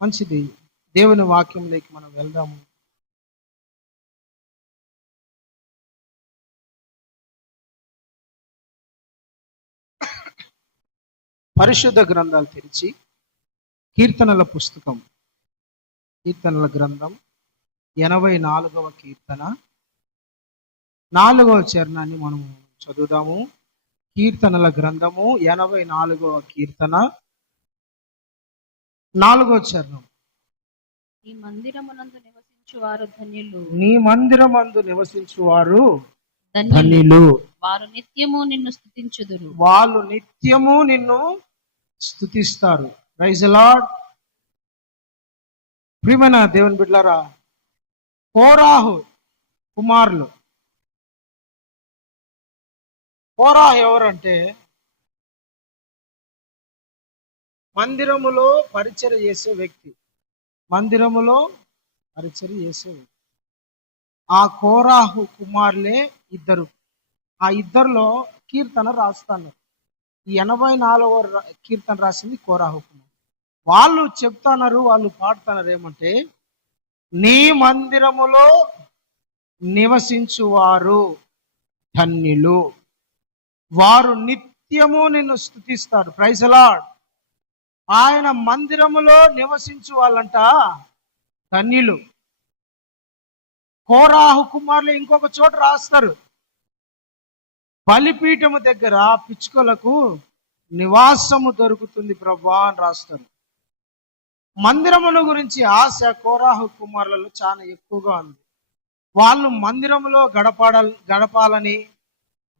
మంచిది. దేవుని వాక్యంలోకి మనం వెళ్దాము. పరిశుద్ధ గ్రంథాలు తెరిచి కీర్తనల పుస్తకం, కీర్తనల గ్రంథం 84వ కీర్తన 4వ చరణాన్ని మనం చదువుదాము. కీర్తనల గ్రంథము 84వ కీర్తన 4వ చరణం. నీ మందిరమునందు నివసించువారు ధన్యులు. నీ మందిరమందు నివసించువారు ధన్యులు. ధన్యులు. వారు నిత్యము నిన్ను స్తుతించుదురు. వాళ్ళు నిత్యము నిన్ను స్తుతిస్తారు. Praise the lord. ప్రియమైన దేవుని బిడ్డలారా, కోరాహు కుమారులు. కోరాహు ఎవరంటే మందిరములో పరిచర్య చేసే వ్యక్తి. మందిరములో పరిచర్య చేసే వ్యక్తి. ఆ కోరాహు కుమారులే ఇద్దరు. ఆ ఇద్దరిలో కీర్తన రాస్తాను. ఈ 84వ కీర్తన రాసింది కోరాహు కుమార్. వాళ్ళు చెప్తున్నారు, వాళ్ళు పాడుతున్నారు ఏమంటే, నీ మందిరములో నివసించువారు ధన్యులు, వారు నిత్యము నిన్ను స్తుతిస్తారు. Praise the lord. ఆయన మందిరములో నివసించు వాళ్ళంట ధన్యులు. కోరాహు కుమారులు ఇంకొక చోట రాస్తారు, బలిపీఠము దగ్గర పిచ్చుకలకు నివాసము దొరుకుతుంది ప్రభా అని రాస్తారు. మందిరమును గురించి ఆశ కోరాహు కుమారులలో చాలా ఎక్కువగా ఉంది. వాళ్ళు మందిరములో గడపాలని,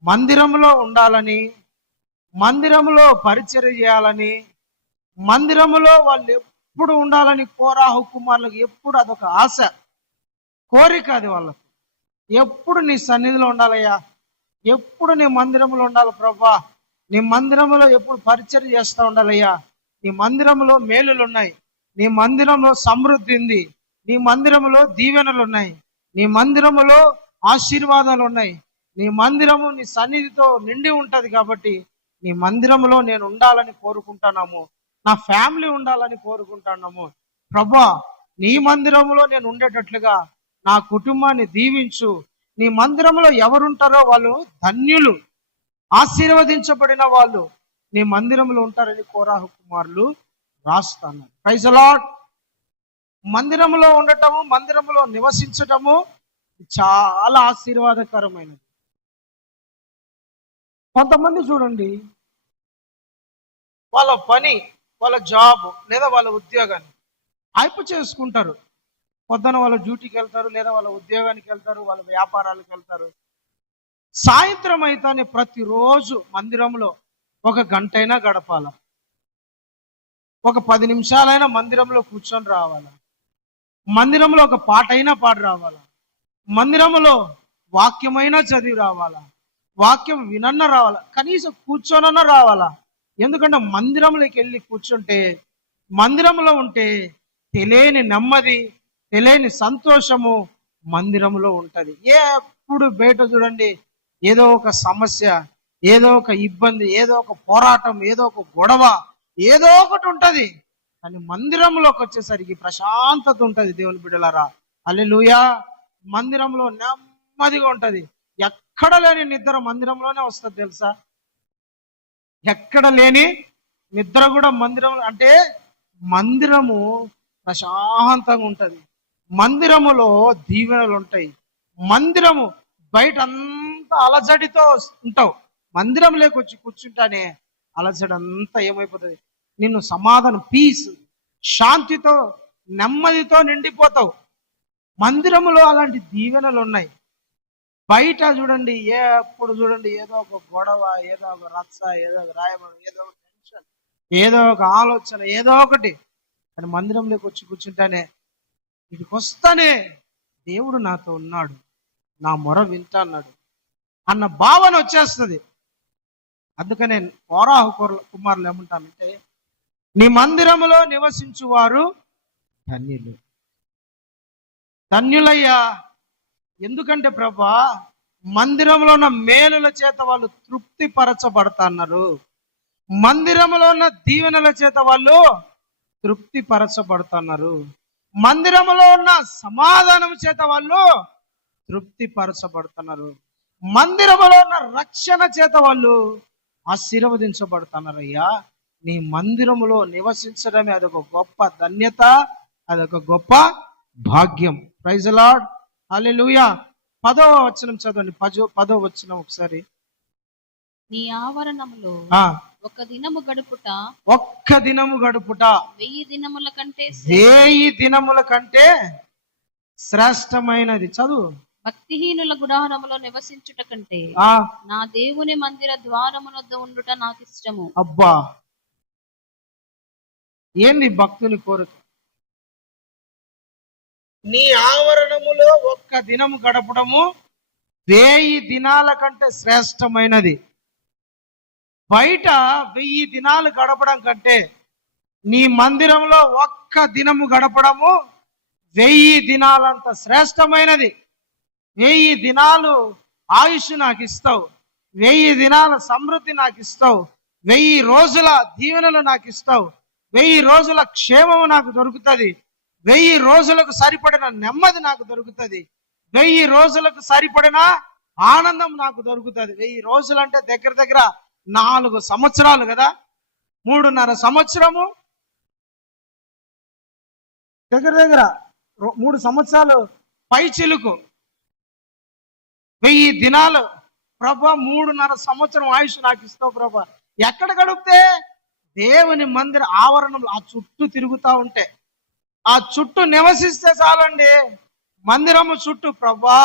మందిరములో ఉండాలని, మందిరములో పరిచర్య చేయాలని, మందిరములో వాళ్ళు ఎప్పుడు ఉండాలని కోరాహు కుమారులకు ఎప్పుడు అదొక ఆశ, కోరిక. అది వాళ్ళకు ఎప్పుడు నీ సన్నిధిలో ఉండాలయ్యా, ఎప్పుడు నీ మందిరంలో ఉండాలి ప్రభా, నీ మందిరంలో ఎప్పుడు పరిచర్య చేస్తూ ఉండాలయ్యా, నీ మందిరంలో మేలులు ఉన్నాయి, నీ మందిరంలో సమృద్ధి ఉంది, నీ మందిరంలో దీవెనలు ఉన్నాయి, నీ మందిరములో ఆశీర్వాదాలు ఉన్నాయి, నీ మందిరము నీ సన్నిధితో నిండి ఉంటది. కాబట్టి నీ మందిరంలో నేను ఉండాలని కోరుకుంటున్నాము, నా ఫ్యామిలీ ఉండాలని కోరుకుంటున్నాము ప్రభా. నీ మందిరంలో నేను ఉండేటట్లుగా నా కుటుంబాన్ని దీవించు. నీ మందిరంలో ఎవరుంటారో వాళ్ళు ధన్యులు, ఆశీర్వదించబడిన వాళ్ళు నీ మందిరంలో ఉంటారని కోరాహు కుమారులు రాస్తాను. Praise the Lord. మందిరంలో ఉండటము, మందిరంలో నివసించటము చాలా ఆశీర్వాదకరమైనది. కొంతమంది చూడండి, వాళ్ళ పని, వాళ్ళ జాబ్ లేదా వాళ్ళ ఉద్యోగాన్ని హైప్ చేసుకుంటారు. పొద్దున వాళ్ళ డ్యూటీకి వెళ్తారు, లేదా వాళ్ళ ఉద్యోగానికి వెళ్తారు, వాళ్ళ వ్యాపారాలకు వెళ్తారు. సాయంత్రం అయితేనే ప్రతిరోజు మందిరంలో ఒక గంటైనా గడపాల, ఒక 10 నిమిషాలైనా మందిరంలో కూర్చొని రావాలా, మందిరంలో ఒక పాట అయినా పాడి రావాలా, మందిరంలో వాక్యమైనా చదివి రావాలా, వాక్యం వినన్న రావాలా, కనీసం కూర్చోనన్నా రావాలా. ఎందుకంటే మందిరంలోకి వెళ్ళి కూర్చుంటే, మందిరంలో ఉంటే తెలియని నెమ్మది, తెలియని సంతోషము మందిరంలో ఉంటది. ఎప్పుడు బయట చూడండి ఏదో ఒక సమస్య, ఏదో ఒక ఇబ్బంది, ఏదో ఒక పోరాటం, ఏదో ఒక గొడవ, ఏదో ఒకటి ఉంటది. కానీ మందిరంలోకి వచ్చేసరికి ప్రశాంతత ఉంటది. దేవుని బిడ్డలారా, హల్లెలూయా. మందిరంలో నెమ్మదిగా ఉంటది. ఎక్కడ లేని నిద్ర మందిరంలోనే వస్తుంది తెలుసా. ఎక్కడ లేని నిద్ర కూడా మందిరం. అంటే మందిరము ప్రశాంతంగా ఉంటది, మందిరములో దీవెనలు ఉంటాయి. మందిరము బయట అంతా అలజడితో ఉంటావు, మందిరం లేకొచ్చి కూర్చుంటానే అలజడి అంతా ఏమైపోతుంది, నిన్ను సమాధానం, పీస్, శాంతితో, నెమ్మదితో నిండిపోతావు. మందిరములో అలాంటి దీవెనలు ఉన్నాయి. బయట చూడండి, ఎప్పుడు చూడండి ఏదో ఒక గొడవ, ఏదో ఒక రచ్చ, ఏదో ఒక రాయబడం, ఏదో ఒక టెన్షన్, ఏదో ఒక ఆలోచన, ఏదో ఒకటి. కానీ మందిరంలోకి వచ్చి కూర్చుంటానే, ఇటుకు వస్తానే దేవుడు నాతో ఉన్నాడు, నా మొర వింటాన్నాడు అన్న భావన వచ్చేస్తుంది. అందుకనే కోరాహు కుమారులు ఏమంటానంటే, నీ మందిరములో నివసించువారు ధన్యులు. ధన్యులయ్యా. ఎందుకంటే ప్రభా, మందిరంలో ఉన్న మేలుల చేత వాళ్ళు తృప్తి పరచబడతాన్నారు, మందిరంలో ఉన్న దీవెనల చేత వాళ్ళు తృప్తి పరచబడుతున్నారు. మందిరములో ఉన్న సమాధానం చేత వాళ్ళు తృప్తి పరచబడుతున్నారు. మందిరములో ఉన్న రక్షణ చేత వాళ్ళు ఆశీర్వదించబడుతున్నారు. అయ్యా, నీ మందిరములో నివసించడమే అదొక గొప్ప ధన్యత, అదొక గొప్ప భాగ్యం. ప్రైజ్ లార్డ్, హల్లెలూయా. 10వ వచనం చదవండి. 10వ వచనం ఒకసారి. నీ ఆవరణములో ఒక దినము గడుపుట, ఒక్క దినము గడుపుట 1000 దినముల కంటే 1000 దినముల కంటే శ్రేష్టమైనది. చదువు. భక్తిహీనుల గుడారములో నివసించుట కంటే నా దేవుని మందిర ద్వారమునొద్ద ఉండుట నాకు ఇష్టము. అబ్బా, ఏంది భక్తుని కోరిక? నీ ఆవరణములో ఒక్క దినము గడపడము 1000 దినాల కంటే శ్రేష్టమైనది. బయట 1000 దినాలు గడపడం కంటే నీ మందిరంలో ఒక్క దినము గడపడము 1000 దినాలంత శ్రేష్టమైనది. 1000 దినాలు ఆయుష్ నాకు ఇస్తావు, 1000 దినాల సమృద్ధి నాకు ఇస్తావు, 1000 రోజుల దీవెనలు నాకు ఇస్తావు, 1000 రోజుల క్షేమము నాకు దొరుకుతుంది, 1000 రోజులకు సరిపడిన నెమ్మది నాకు దొరుకుతుంది, 1000 రోజులకు సరిపడిన ఆనందం నాకు దొరుకుతుంది. 1000 రోజులు అంటే దగ్గర దగ్గర 4 సంవత్సరాలు కదా, 3.5 సంవత్సరము, దగ్గర దగ్గర 3 సంవత్సరాలు పై చిలుకు. 1000 దినాలు ప్రభా, 3.5 సంవత్సరం ఆయుష్ నాకు ఇస్తావు ప్రభా. ఎక్కడ గడిపితే దేవుని మందిర ఆవరణంలో ఆ చుట్టూ తిరుగుతా ఉంటే, ఆ చుట్టూ నివసిస్తే చాలండి. మందిరము చుట్టూ, ప్రభా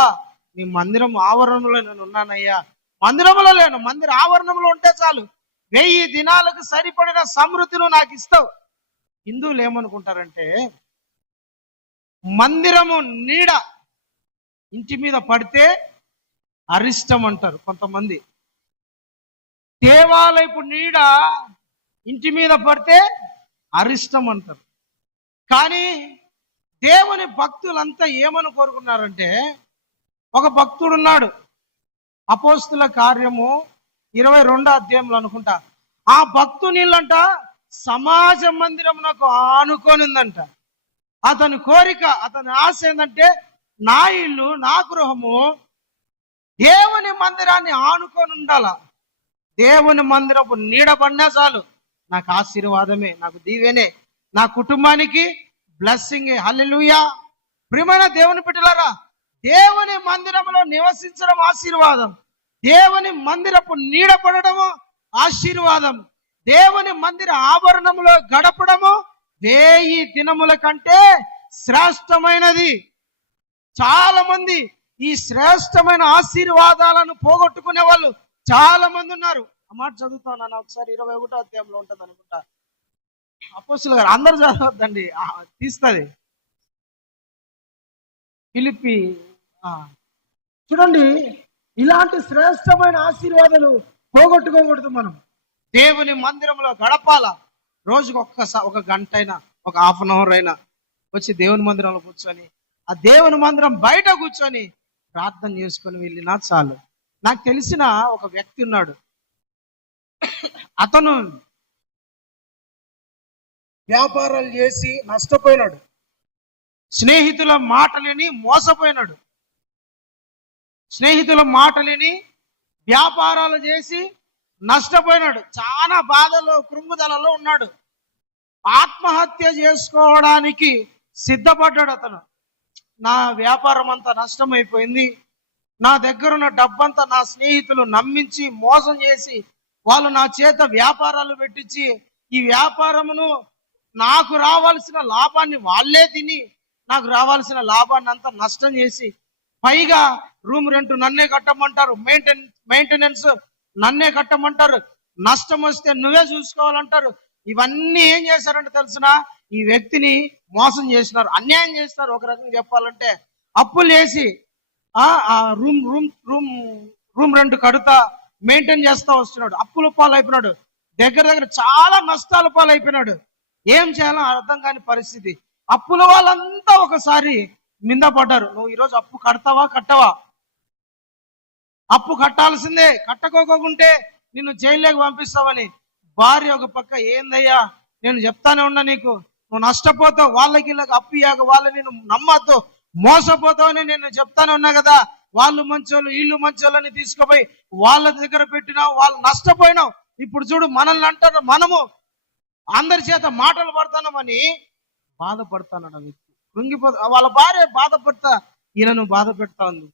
నీ మందిరం ఆవరణంలో నేను ఉన్నానయ్యా, మందిరంలో లేను, మందిర ఆవరణంలో ఉంటే చాలు, 1000 దినాలకు సరిపడిన సమృద్ధిని నాకు ఇస్తావు. హిందువులు ఏమనుకుంటారంటే, మందిరము నీడ ఇంటి మీద పడితే అరిష్టం అంటారు కొంతమంది. దేవాలయపు నీడ ఇంటి మీద పడితే అరిష్టం అంటారు. కానీ దేవుని భక్తులంతా ఏమని కోరుకున్నారంటే, ఒక భక్తుడు ఉన్నాడు, అపోస్తుల కార్యము 22వ అధ్యాయంలో అనుకుంటా. ఆ భక్తునిలంట సమాజ మందిరమునకు ఆనుకోనిందంట. అతని కోరిక, అతని ఆశ ఏంటంటే, నా ఇల్లు, నా గృహము దేవుని మందిరాన్ని ఆనుకొని ఉండాల. దేవుని మందిరపు నీడబడినా చాలు, నాకు ఆశీర్వాదమే, నాకు దీవెనే, నా కుటుంబానికి బ్లెస్సింగ్. హల్లెలూయా. ప్రియమైన దేవుని బిడ్డలారా, దేవుని మందిరంలో నివసించడం ఆశీర్వాదం, దేవుని మందిరపు నీడపడము ఆశీర్వాదం, దేవుని మందిర ఆవరణంలో గడపడము 1000 దినముల కంటే శ్రేష్టమైనది. చాలా మంది ఈ శ్రేష్టమైన ఆశీర్వాదాలను పోగొట్టుకునే వాళ్ళు చాలా మంది ఉన్నారు. ఆ మాట చదువుతాను ఒకసారి. 21వ అధ్యాయంలో ఉంటది అనుకుంటా. అపోస్తుల గారు, అందరు చదవద్దండి, తీస్తుంది. ఫిలిప్పి చూడండి, ఇలాంటి శ్రేష్టమైన ఆశీర్వాదాలు పోగొట్టుకోకూడదు. మనం దేవుని మందిరంలో గడపాల. రోజుకు ఒక గంట అయినా, ఒక హాఫ్ అన్ అవర్ అయినా వచ్చి దేవుని మందిరంలో కూర్చొని, ఆ దేవుని మందిరం బయట కూర్చొని ప్రార్థన చేసుకొని వెళ్ళినా చాలు. నాకు తెలిసిన ఒక వ్యక్తి ఉన్నాడు. అతను వ్యాపారాలు చేసి నష్టపోయినాడు, స్నేహితుల మాటలని మోసపోయినాడు, స్నేహితుల మాటలని వ్యాపారాలు చేసి నష్టపోయినాడు, చాలా బాధలో కృంగుదలలో ఉన్నాడు, ఆత్మహత్య చేసుకోవడానికి సిద్ధపడ్డాడు. అతను, నా వ్యాపారం అంతా నష్టమైపోయింది, నా దగ్గర ఉన్న డబ్బంతా నా స్నేహితులు నమ్మించి మోసం చేసి వాళ్ళు నా చేత వ్యాపారాలు పెట్టించి ఈ వ్యాపారమును నాకు రావాల్సిన లాభాన్ని వాళ్ళే తిని నాకు రావాల్సిన లాభాన్ని అంతా నష్టం చేసి, పైగా రూమ్ రెంట్ నన్నే కట్టమంటారు, మెయింటెనెన్స్ నన్నే కట్టమంటారు, నష్టం వస్తే నువ్వే చూసుకోవాలంటారు. ఇవన్నీ ఏం చేశారంటే తెలిసిన, ఈ వ్యక్తిని మోసం చేసినారు, అన్యాయం చేసినారు. ఒక రకంగా చెప్పాలంటే అప్పులు చేసి ఆ రూమ్ రెంట్ కడుతా మెయింటైన్ చేస్తా వస్తున్నాడు, అప్పుల పాలైపోయినాడు, దగ్గర దగ్గర చాలా నష్టాల పాలైపోయినాడు. ఏం చేయాలో అర్థం కాని పరిస్థితి. అప్పుల వాళ్ళంతా ఒకసారి నింద పడ్డారు, నువ్వు ఈరోజు అప్పు కడతావా కట్టవా, అప్పు కట్టాల్సిందే, కట్టకోకుంటే నిన్ను జైల్లోకి పంపిస్తావని. భార్య ఒక పక్క, ఏందయ్యా నేను చెప్తానే ఉన్నా నీకు, నువ్వు నష్టపోతావు, వాళ్ళకి ఇలాగ అప్పు ఇయ్యాక వాళ్ళని నువ్వు నమ్మద్దు, మోసపోతావని నేను చెప్తానే ఉన్నా కదా. వాళ్ళు మంచోళ్ళు వీళ్ళు మంచోళ్ళని తీసుకుపోయి వాళ్ళ దగ్గర పెట్టినావు, వాళ్ళు నష్టపోయినావు. ఇప్పుడు చూడు మనల్ని అంటారు, మనము అందరి చేత మాటలు పడతానమని బాధపడతానన్న వ్యక్తి కృంగిపోతా. వాళ్ళ భార్య బాధపడతా ఈయనను బాధ పెడతా ఉంది.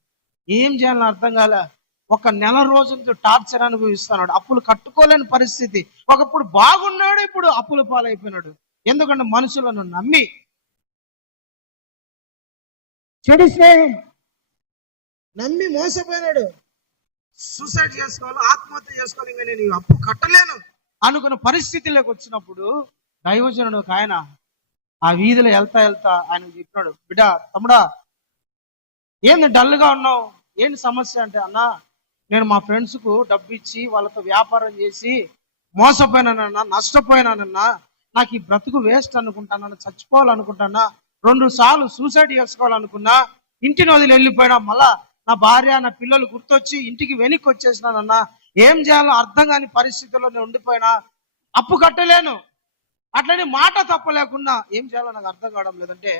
ఏం చేయాలని అర్థం కాలే. ఒక నెల రోజులతో టార్చర్ అనుభవిస్తున్నాడు, అప్పులు కట్టుకోలేని పరిస్థితి. ఒకప్పుడు బాగున్నాడు, ఇప్పుడు అప్పుల పాలైపోయినాడు. ఎందుకంటే మనుషులను నమ్మి. చెడు స్నేహం నమ్మి మోసపోయినాడు. సూసైడ్ చేసుకోవాలి, ఆత్మహత్య చేసుకోవాలి, ఇంకా నేను ఈ అప్పు కట్టలేను అనుకున్న పరిస్థితిలోకి వచ్చినప్పుడు దైవజనుడు ఒక ఆయన ఆ వీధిలో వెళ్తా ఆయన చెప్పినాడు, బిడ్డ తమ్ముడా ఏంది డల్గా ఉన్నావు, ఏంటి సమస్య అంటే, అన్నా నేను మా ఫ్రెండ్స్కు డబ్బు ఇచ్చి వాళ్ళతో వ్యాపారం చేసి మోసపోయినానన్నా, నష్టపోయినానన్నా, నాకు ఈ బ్రతుకు వేస్ట్ అనుకుంటానన్నా, చచ్చిపోవాలనుకుంటానా, 2 సార్లు సూసైడ్ చేసుకోవాలనుకున్నా, ఇంటిని వదిలి వెళ్ళిపోయినా, మళ్ళా నా భార్య నా పిల్లలు గుర్తొచ్చి ఇంటికి వెనక్కి వచ్చేసినానన్నా, ఏం చేయాలో అర్థం కాని పరిస్థితుల్లో నేను ఉండిపోయినా, అప్పు కట్టలేను. అట్లని మాట తప్పలేకుండా ఏం చేయాలో నాకు అర్థం కావడం లేదంటే,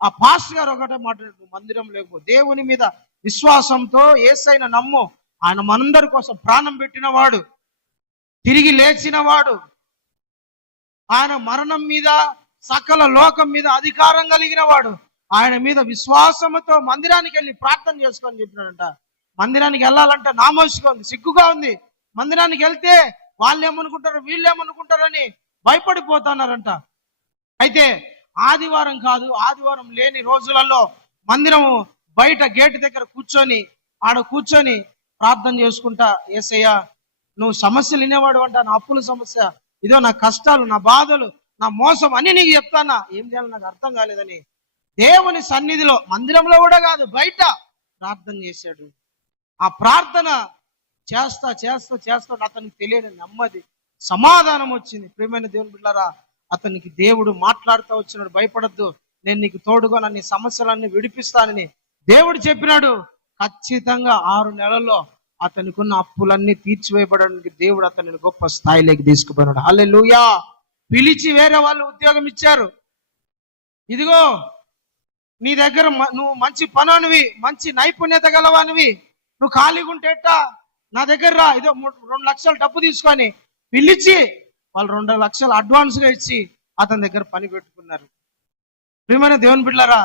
ఆ పాస్టర్ గారు ఒకటే మాట్లాడు, మందిరం లేకపో దేవుని మీద విశ్వాసంతో యేసయ్యను నమ్ము, ఆయన మనందరి కోసం ప్రాణం పెట్టిన వాడు, తిరిగి లేచిన వాడు, ఆయన మరణం మీద సకల లోకం మీద అధికారం కలిగిన వాడు, ఆయన మీద విశ్వాసంతో మందిరానికి వెళ్ళి ప్రార్థన చేసుకోని చెప్పినాడంట. మందిరానికి వెళ్ళాలంటే నామోషిగా ఉంది, సిగ్గుగా ఉంది. మందిరానికి వెళ్తే వాళ్ళు ఏమనుకుంటారు వీళ్ళు ఏమనుకుంటారని భయపడిపోతున్నారంట. అయితే ఆదివారం కాదు, ఆదివారం లేని రోజులలో మందిరము బయట గేటు దగ్గర కూర్చొని ప్రార్థన చేసుకుంటా, యేసయ్యా నువ్వు సమస్యలు వినేవాడు అంట, నా అప్పుల సమస్య ఇదో, నా కష్టాలు, నా బాధలు, నా మోసం అన్ని నీకు చెప్తానా, ఏం చేయాలో నాకు అర్థం కాలేదని దేవుని సన్నిధిలో, మందిరంలో కూడా కాదు బయట ప్రార్థన చేశాడు. ఆ ప్రార్థన చేస్తా అతనికి తెలియని నెమ్మది, సమాధానం వచ్చింది. ప్రియమైన దేవుని బిడ్డలారా, అతనికి దేవుడు మాట్లాడుతూ వచ్చినాడు, భయపడద్దు, నేను నీకు తోడుగా నీ సమస్యలన్నీ విడిపిస్తానని దేవుడు చెప్పినాడు. ఖచ్చితంగా 6 నెలల్లో అతనికి ఉన్న అప్పులన్నీ తీర్చివేయబడడానికి దేవుడు అతనిని గొప్ప స్థాయిలోకి తీసుకుపోయినాడు. హల్లెలూయా. పిలిచి వేరే వాళ్ళు ఉద్యోగం ఇచ్చారు, ఇదిగో నీ దగ్గర నువ్వు మంచి పనునివి, మంచి నైపుణ్యత గలవానివి, నువ్వు ఖాళీగా ఉంటేట నా దగ్గర రా, ఇదో 2 లక్షలు డబ్బు తీసుకొని పిలిచి వాళ్ళు 2 లక్షలు అడ్వాన్స్గా ఇచ్చి అతని దగ్గర పని పెట్టుకున్నారు. ప్రియమైన దేవుని బిడ్డలారా,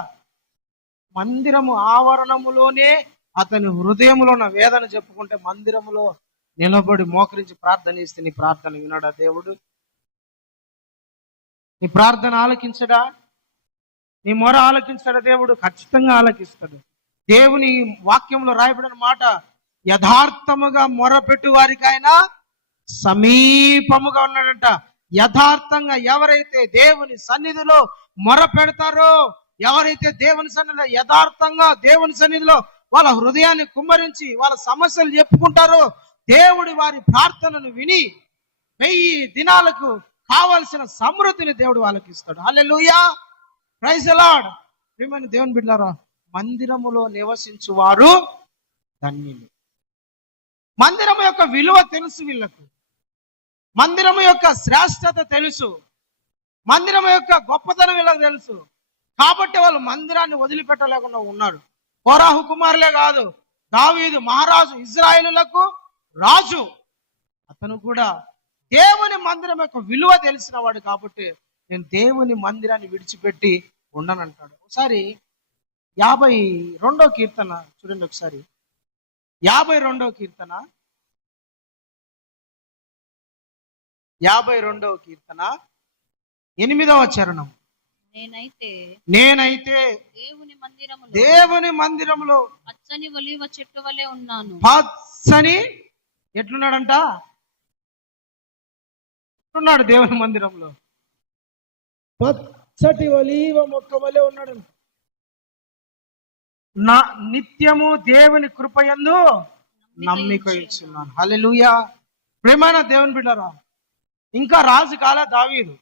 మందిరము ఆవరణములోనే అతని హృదయంలో ఉన్న వేదన చెప్పుకుంటే, మందిరములో నిలబడి మోకరించి ప్రార్థన చేస్తే నీ ప్రార్థన వినడా దేవుడు? నీ ప్రార్థన ఆలకించడా? నీ మొర ఆలకించడా దేవుడు? ఖచ్చితంగా ఆలకిస్తాడు. దేవుని వాక్యంలో రాయబడిన మాట, యథార్థముగా మొరపెట్టు వారికి ఆయన సమీపముగా ఉన్నాడంట. యథార్థంగా ఎవరైతే దేవుని సన్నిధిలో మొర పెడతారో, ఎవరైతే దేవుని సన్నిధిలో యథార్థంగా దేవుని సన్నిధిలో వాళ్ళ హృదయాన్ని కుమ్మరించి వాళ్ళ సమస్యలు చెప్పుకుంటారో, దేవుడి వారి ప్రార్థనను విని 1000 దినాలకు కావలసిన సమృద్ధిని దేవుడు వాళ్ళకి ఇస్తాడు. హల్లెలూయా, ప్రైజ్ ది లార్డ్. ప్రియమైన దేవుని బిడ్డలారా, మందిరములో నివసించువారు ధన్యులు. మందిరము యొక్క విలువ తెలుసు వీళ్ళకు, మందిరము యొక్క శ్రేష్టత తెలుసు, మందిరము యొక్క గొప్పతనం వీళ్ళకి తెలుసు. కాబట్టి వాళ్ళు మందిరాన్ని వదిలిపెట్టలేకుండా ఉన్నారు. కోరాహు కుమారులే కాదు, దావీదు మహారాజు, ఇజ్రాయేలులకు రాజు, అతను కూడా దేవుని మందిరం యొక్క విలువ తెలిసిన వాడు. కాబట్టి నేను దేవుని మందిరాన్ని విడిచిపెట్టి ఉండనంటాడు. ఒకసారి 52వ కీర్తన చూడండి, ఒకసారి 52వ కీర్తన 8వ చరణం. నేనైతే దేవుని మందిరములో పచ్చని ఒలీవ చెట్టు వలె ఉన్నాను. పచ్చని ఎట్లున్నాడంట? ఎట్లున్నాడు దేవుని మందిరంలో? పచ్చటి ఒలీవ మొక్క వలె ఉన్నాడు. నా నిత్యము దేవుని కృపయందు నమ్మిక ఇచ్చున్నాను. హల్లెలూయా. ప్రేమైన దేవుని బిడ్డరా, ఇంకా రాజు కాలే దావీదు.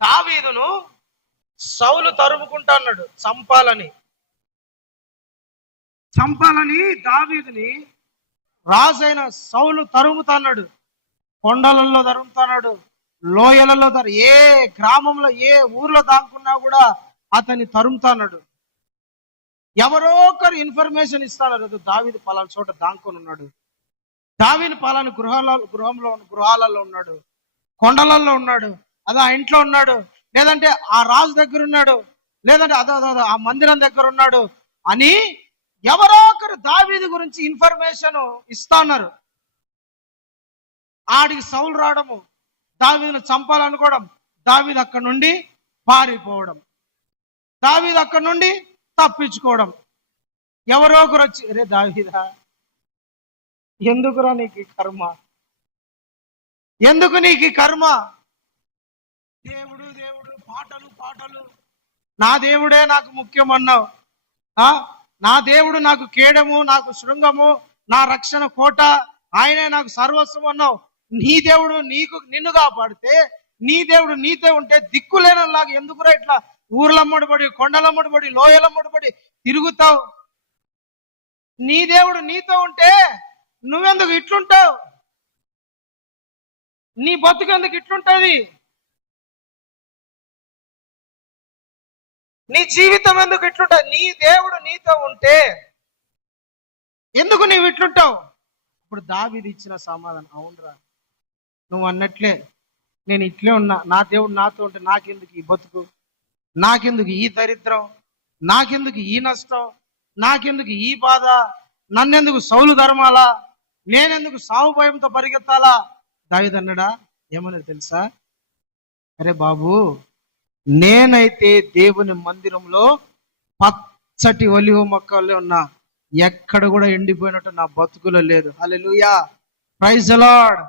దావీదును సౌలు తరుముకుంటా అన్నాడు, చంపాలని దావీదుని రాజైన సౌలు తరుముతా అన్నాడు. కొండలలో తరుముతున్నాడు, లోయలలో ఏ గ్రామంలో ఏ ఊర్లో దాక్కున్నా కూడా అతన్ని తరుముతున్నాడు. ఎవరో ఒకరు ఇన్ఫర్మేషన్ ఇస్తున్నారు, దావీదు పలానా చోట దాక్కొని ఉన్నాడు, దావీదు పలానా గృహాలలో ఉన్నాడు, కొండలలో ఉన్నాడు, అదో ఆ ఇంట్లో ఉన్నాడు, లేదంటే ఆ రాజు దగ్గర ఉన్నాడు, లేదంటే అదో ఆ మందిరం దగ్గర ఉన్నాడు అని ఎవరో ఒకరు దావీదు గురించి ఇన్ఫర్మేషన్ ఇస్తున్నారు. ఆడికి సౌలు రావడము, దావీదును చంపాలనుకోవడం, దావీదు అక్కడి నుండి పారిపోవడం, దావీదు అక్కడి నుండి తప్పించుకోవడం. ఎవరో ఒకరు వచ్చి, రే దావీదా, ఎందుకురా నీకు ఈ కర్మ, ఎందుకు నీకు ఈ కర్మ? దేవుడు దేవుడు, పాటలు పాటలు, నా దేవుడే నాకు ముఖ్యం అన్నావు, నా దేవుడు నాకు కేడము, నాకు శృంగము, నా రక్షణ కోట, ఆయనే నాకు సర్వస్వం అన్నావు. నీ దేవుడు నిన్ను కాపాడితే, నీ దేవుడు నీతో ఉంటే దిక్కులేనలాగా ఎందుకురా ఇట్లా ఊర్లమ్మడిపడి, కొండలమ్మడిపడి, లోయలమ్మడిపడి తిరుగుతావు? నీ దేవుడు నీతో ఉంటే నువ్వెందుకు ఇట్లుంటావు? నీ బతుకెందుకు ఇట్లుంటది? నీ జీవితం ఎందుకు ఇట్లుంటది? నీ దేవుడు నీతో ఉంటే ఎందుకు నీవు ఇట్లుంటావు? ఇప్పుడు దావీదు ఇచ్చిన సమాధానం, అవునరా నువ్వు అన్నట్లే నేను ఇట్లే ఉన్నా, నా దేవుడు నాతో ఉంటే నాకెందుకు ఈ బతుకు, నాకెందుకు ఈ దరిద్రం, నాకెందుకు ఈ నష్టం, నాకెందుకు ఈ బాధ, నన్నెందుకు సౌలు ధర్మాలా, నేనెందుకు సావు భయంతో పరిగెత్తాలా? దావీదు అన్నాడా? ఏమన్నది తెలుసా? అరే బాబు, నేనైతే దేవుని మందిరంలో పచ్చటి ఒలివ మొక్కలే ఉన్నా, ఎక్కడ కూడా ఎండిపోయినట్టు నా బతుకులో లేదు. హల్లెలూయా, ప్రైజ్ ది లార్డ్.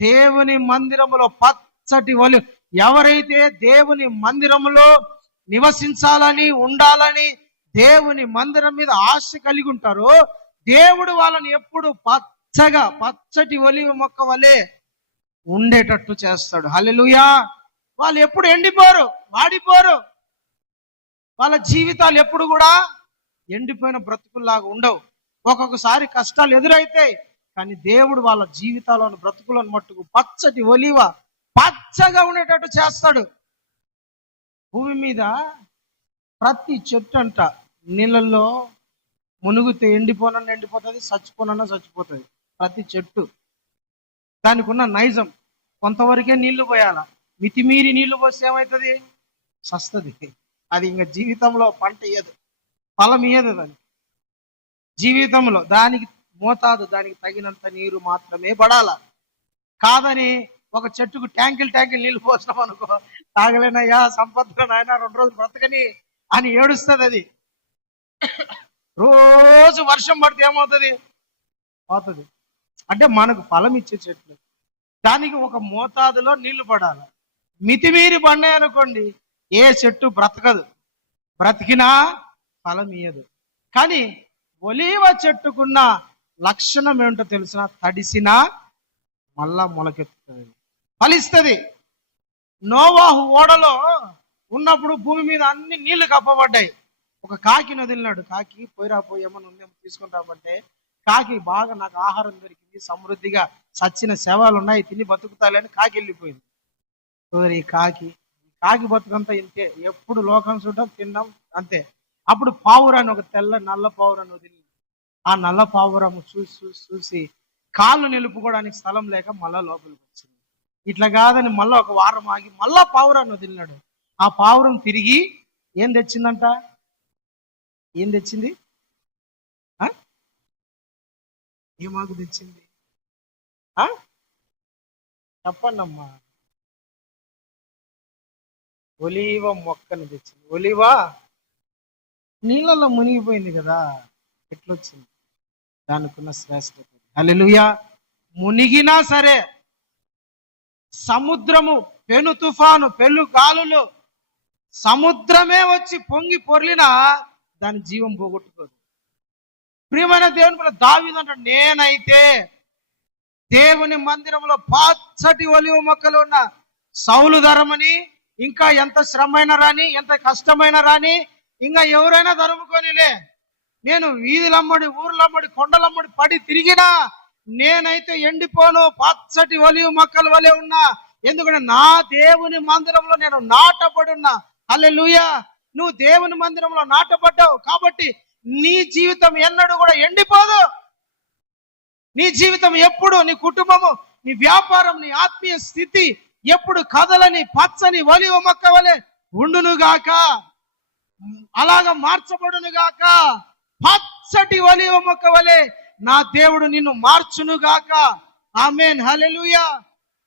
దేవుని మందిరములో పచ్చటి ఒలివ, ఎవరైతే దేవుని మందిరములో నివసించాలని, ఉండాలని, దేవుని మందిరం మీద ఆశ కలిగి ఉంటారో, దేవుడు వాళ్ళని ఎప్పుడు పచ్చటి ఒలివ మొక్క వలె ఉండేటట్టు చేస్తాడు. హల్లెలూయా. వాళ్ళు ఎప్పుడు ఎండిపోరు, వాడిపోరు. వాళ్ళ జీవితాలు ఎప్పుడు కూడా ఎండిపోయిన బ్రతుకుల్లాగా ఉండవు. ఒక్కొక్కసారి కష్టాలు ఎదురైతాయి, కానీ దేవుడు వాళ్ళ జీవితాలను, బ్రతుకులను మట్టుకు పచ్చటి ఒలివ, పచ్చగా ఉండేటట్టు చేస్తాడు. భూమి మీద ప్రతి చెట్టు అంట నీళ్ళల్లో మునుగుతే ఎండిపోనన్నా ఎండిపోతుంది, చచ్చిపోనన్నా చచ్చిపోతుంది. ప్రతి చెట్టు దానికి ఉన్న నైజం, కొంతవరకే నీళ్లు పోయాల, మితిమీరి నీళ్లు పోస్తే ఏమవుతుంది? సస్తది. అది ఇంకా జీవితంలో పంట ఇయ్యదు, ఫలం ఇయ్యదు. దానికి జీవితంలో దానికి మోతాదు, దానికి తగినంత నీరు మాత్రమే పడాల. కాదని ఒక చెట్టుకు ట్యాంకులు నీళ్లు పోసినాం అనుకో, తాగలేనయ్యా, సంపత్తుగా నాయన 2 రోజులు బ్రతకని అని ఏడుస్తుంది. అది రోజు వర్షం పడితే ఏమవుతుంది? పోతుంది. అంటే మనకు ఫలం ఇచ్చే చెట్లు, దానికి ఒక మోతాదులో నీళ్లు పడాలి. మితిమీరి పడినాయి అనుకోండి, ఏ చెట్టు బ్రతకదు, బ్రతికినా ఫలం ఇయ్యదు. కానీ ఒలీవ చెట్టుకున్న లక్షణం ఏమిటో తెలిసిన? తడిసినా మళ్ళా మొలకెత్తుతుంది, ఫలిస్తుంది. నోవాహు ఓడలో ఉన్నప్పుడు భూమి మీద అన్ని నీళ్లు కప్పబడ్డాయి. ఒక కాకిని వదిలినాడు. కాకి పోయేమని ఉందేమో తీసుకుని రాబట్టే, కాకి బాగా నాకు ఆహారం దొరికింది, సమృద్ధిగా సచ్చిన శవాలు ఉన్నాయి, తిని బతుకుతాలని కాకి వెళ్ళిపోయింది. ఈ కాకి బతుకంతా ఇంతే, ఎప్పుడు లోకం చూడడం, తినడం అంతే. అప్పుడు పావురాన్ని, ఒక నల్ల పావురాన్ని వదిలి, ఆ నల్ల పావురము చూసి కాళ్ళు నిలుపుకోవడానికి స్థలం లేక మళ్ళా లోపలికి వచ్చింది. ఇట్లా కాదని మళ్ళీ ఒక వారం ఆగి మళ్ళా పావురాన్ని వదిలినాడు. ఆ పావురం తిరిగి ఏం తెచ్చిందంట? ఏం తెచ్చింది? ఏమాకు తెచ్చింది? చెప్పండి అమ్మా. ఒలీవ మొక్కను తెచ్చింది. ఒలీవ నీళ్ళలో మునిగిపోయింది కదా, ఎట్లొచ్చింది? దానికున్న శ్రేష్టత. హల్లెలూయా. మునిగినా సరే, సముద్రము, పెను తుఫాను, పెను గాలులు, సముద్రమే వచ్చి పొంగి పొర్లినా దాని జీవం పోగొట్టుకోదు. ప్రియమైన దేవుని పిల్ల దావీదు అంటాడు, నేనైతే దేవుని మందిరంలో పచ్చటి ఒలివ మొక్కలు ఉన్న సౌలు ధరమని, ఇంకా ఎంత శ్రమైనా రాని, ఎంత కష్టమైనా రాని, ఇంకా ఎవరైనా ధరుముకొనిలే, నేను వీధులమ్మడి, ఊర్లమ్మడి, కొండలమ్మడి పడి తిరిగినా నేనైతే ఎండిపోను, పచ్చటి ఒలివ మొక్కల వలె ఉన్నా. ఎందుకంటే నా దేవుని మందిరంలో నేను నాటబడి ఉన్నా. హల్లెలూయా. నువ్వు దేవుని మందిరంలో నాటబడ్డావు కాబట్టి నీ జీవితం ఎన్నడూ కూడా ఎండిపోదు. నీ జీవితం ఎప్పుడు, నీ కుటుంబము, నీ వ్యాపారం, నీ ఆత్మీయ స్థితి ఎప్పుడు కదలని పచ్చని ఒలివ మొక్క వలె ఉండునుగాక, అలాగా మార్చబడునుగాక. పచ్చటి ఒలివ మొక్క వలె నా దేవుడు నిన్ను మార్చునుగాక. ఆమేన్, హల్లెలూయా.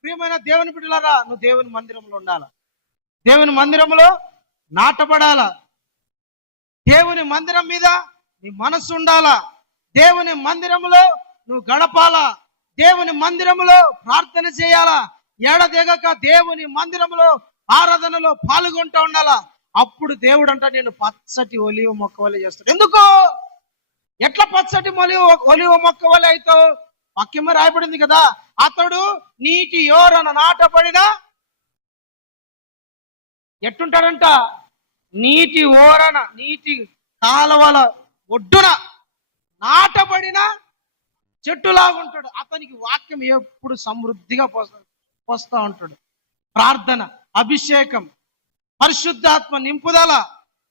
ప్రియమైన దేవుని బిడ్డలారా, నువ్వు దేవుని మందిరంలో ఉండాలా, దేవుని మందిరంలో నాటబడాలా, దేవుని మందిరం మీద నీ మనసు ఉండాలా, దేవుని మందిరంలో నువ్వు గడపాలా, దేవుని మందిరంలో ప్రార్థన చేయాలా, ఎడదెగక దేవుని మందిరంలో ఆరాధనలో పాల్గొంటూ ఉండాలా. అప్పుడు దేవుడు అంట నేను పచ్చటి ఒలివ మొక్క వలె చేస్తాడు. ఎందుకు? ఎట్లా పచ్చటి ఒలివ మొక్క వలె అవుతావు? వాక్యం రాయబడింది కదా, అతడు నీటి యోరన నాటబడిన ఎట్టుంటాడంట? నీటి ఓరన, నీటి కాలువల ఒడ్డున నాటబడిన చెట్టులాగుంటాడు. అతనికి వాక్యం ఎప్పుడు సమృద్ధిగా పోస్తా ఉంటాడు. ప్రార్థన, అభిషేకం, పరిశుద్ధాత్మ నింపుదల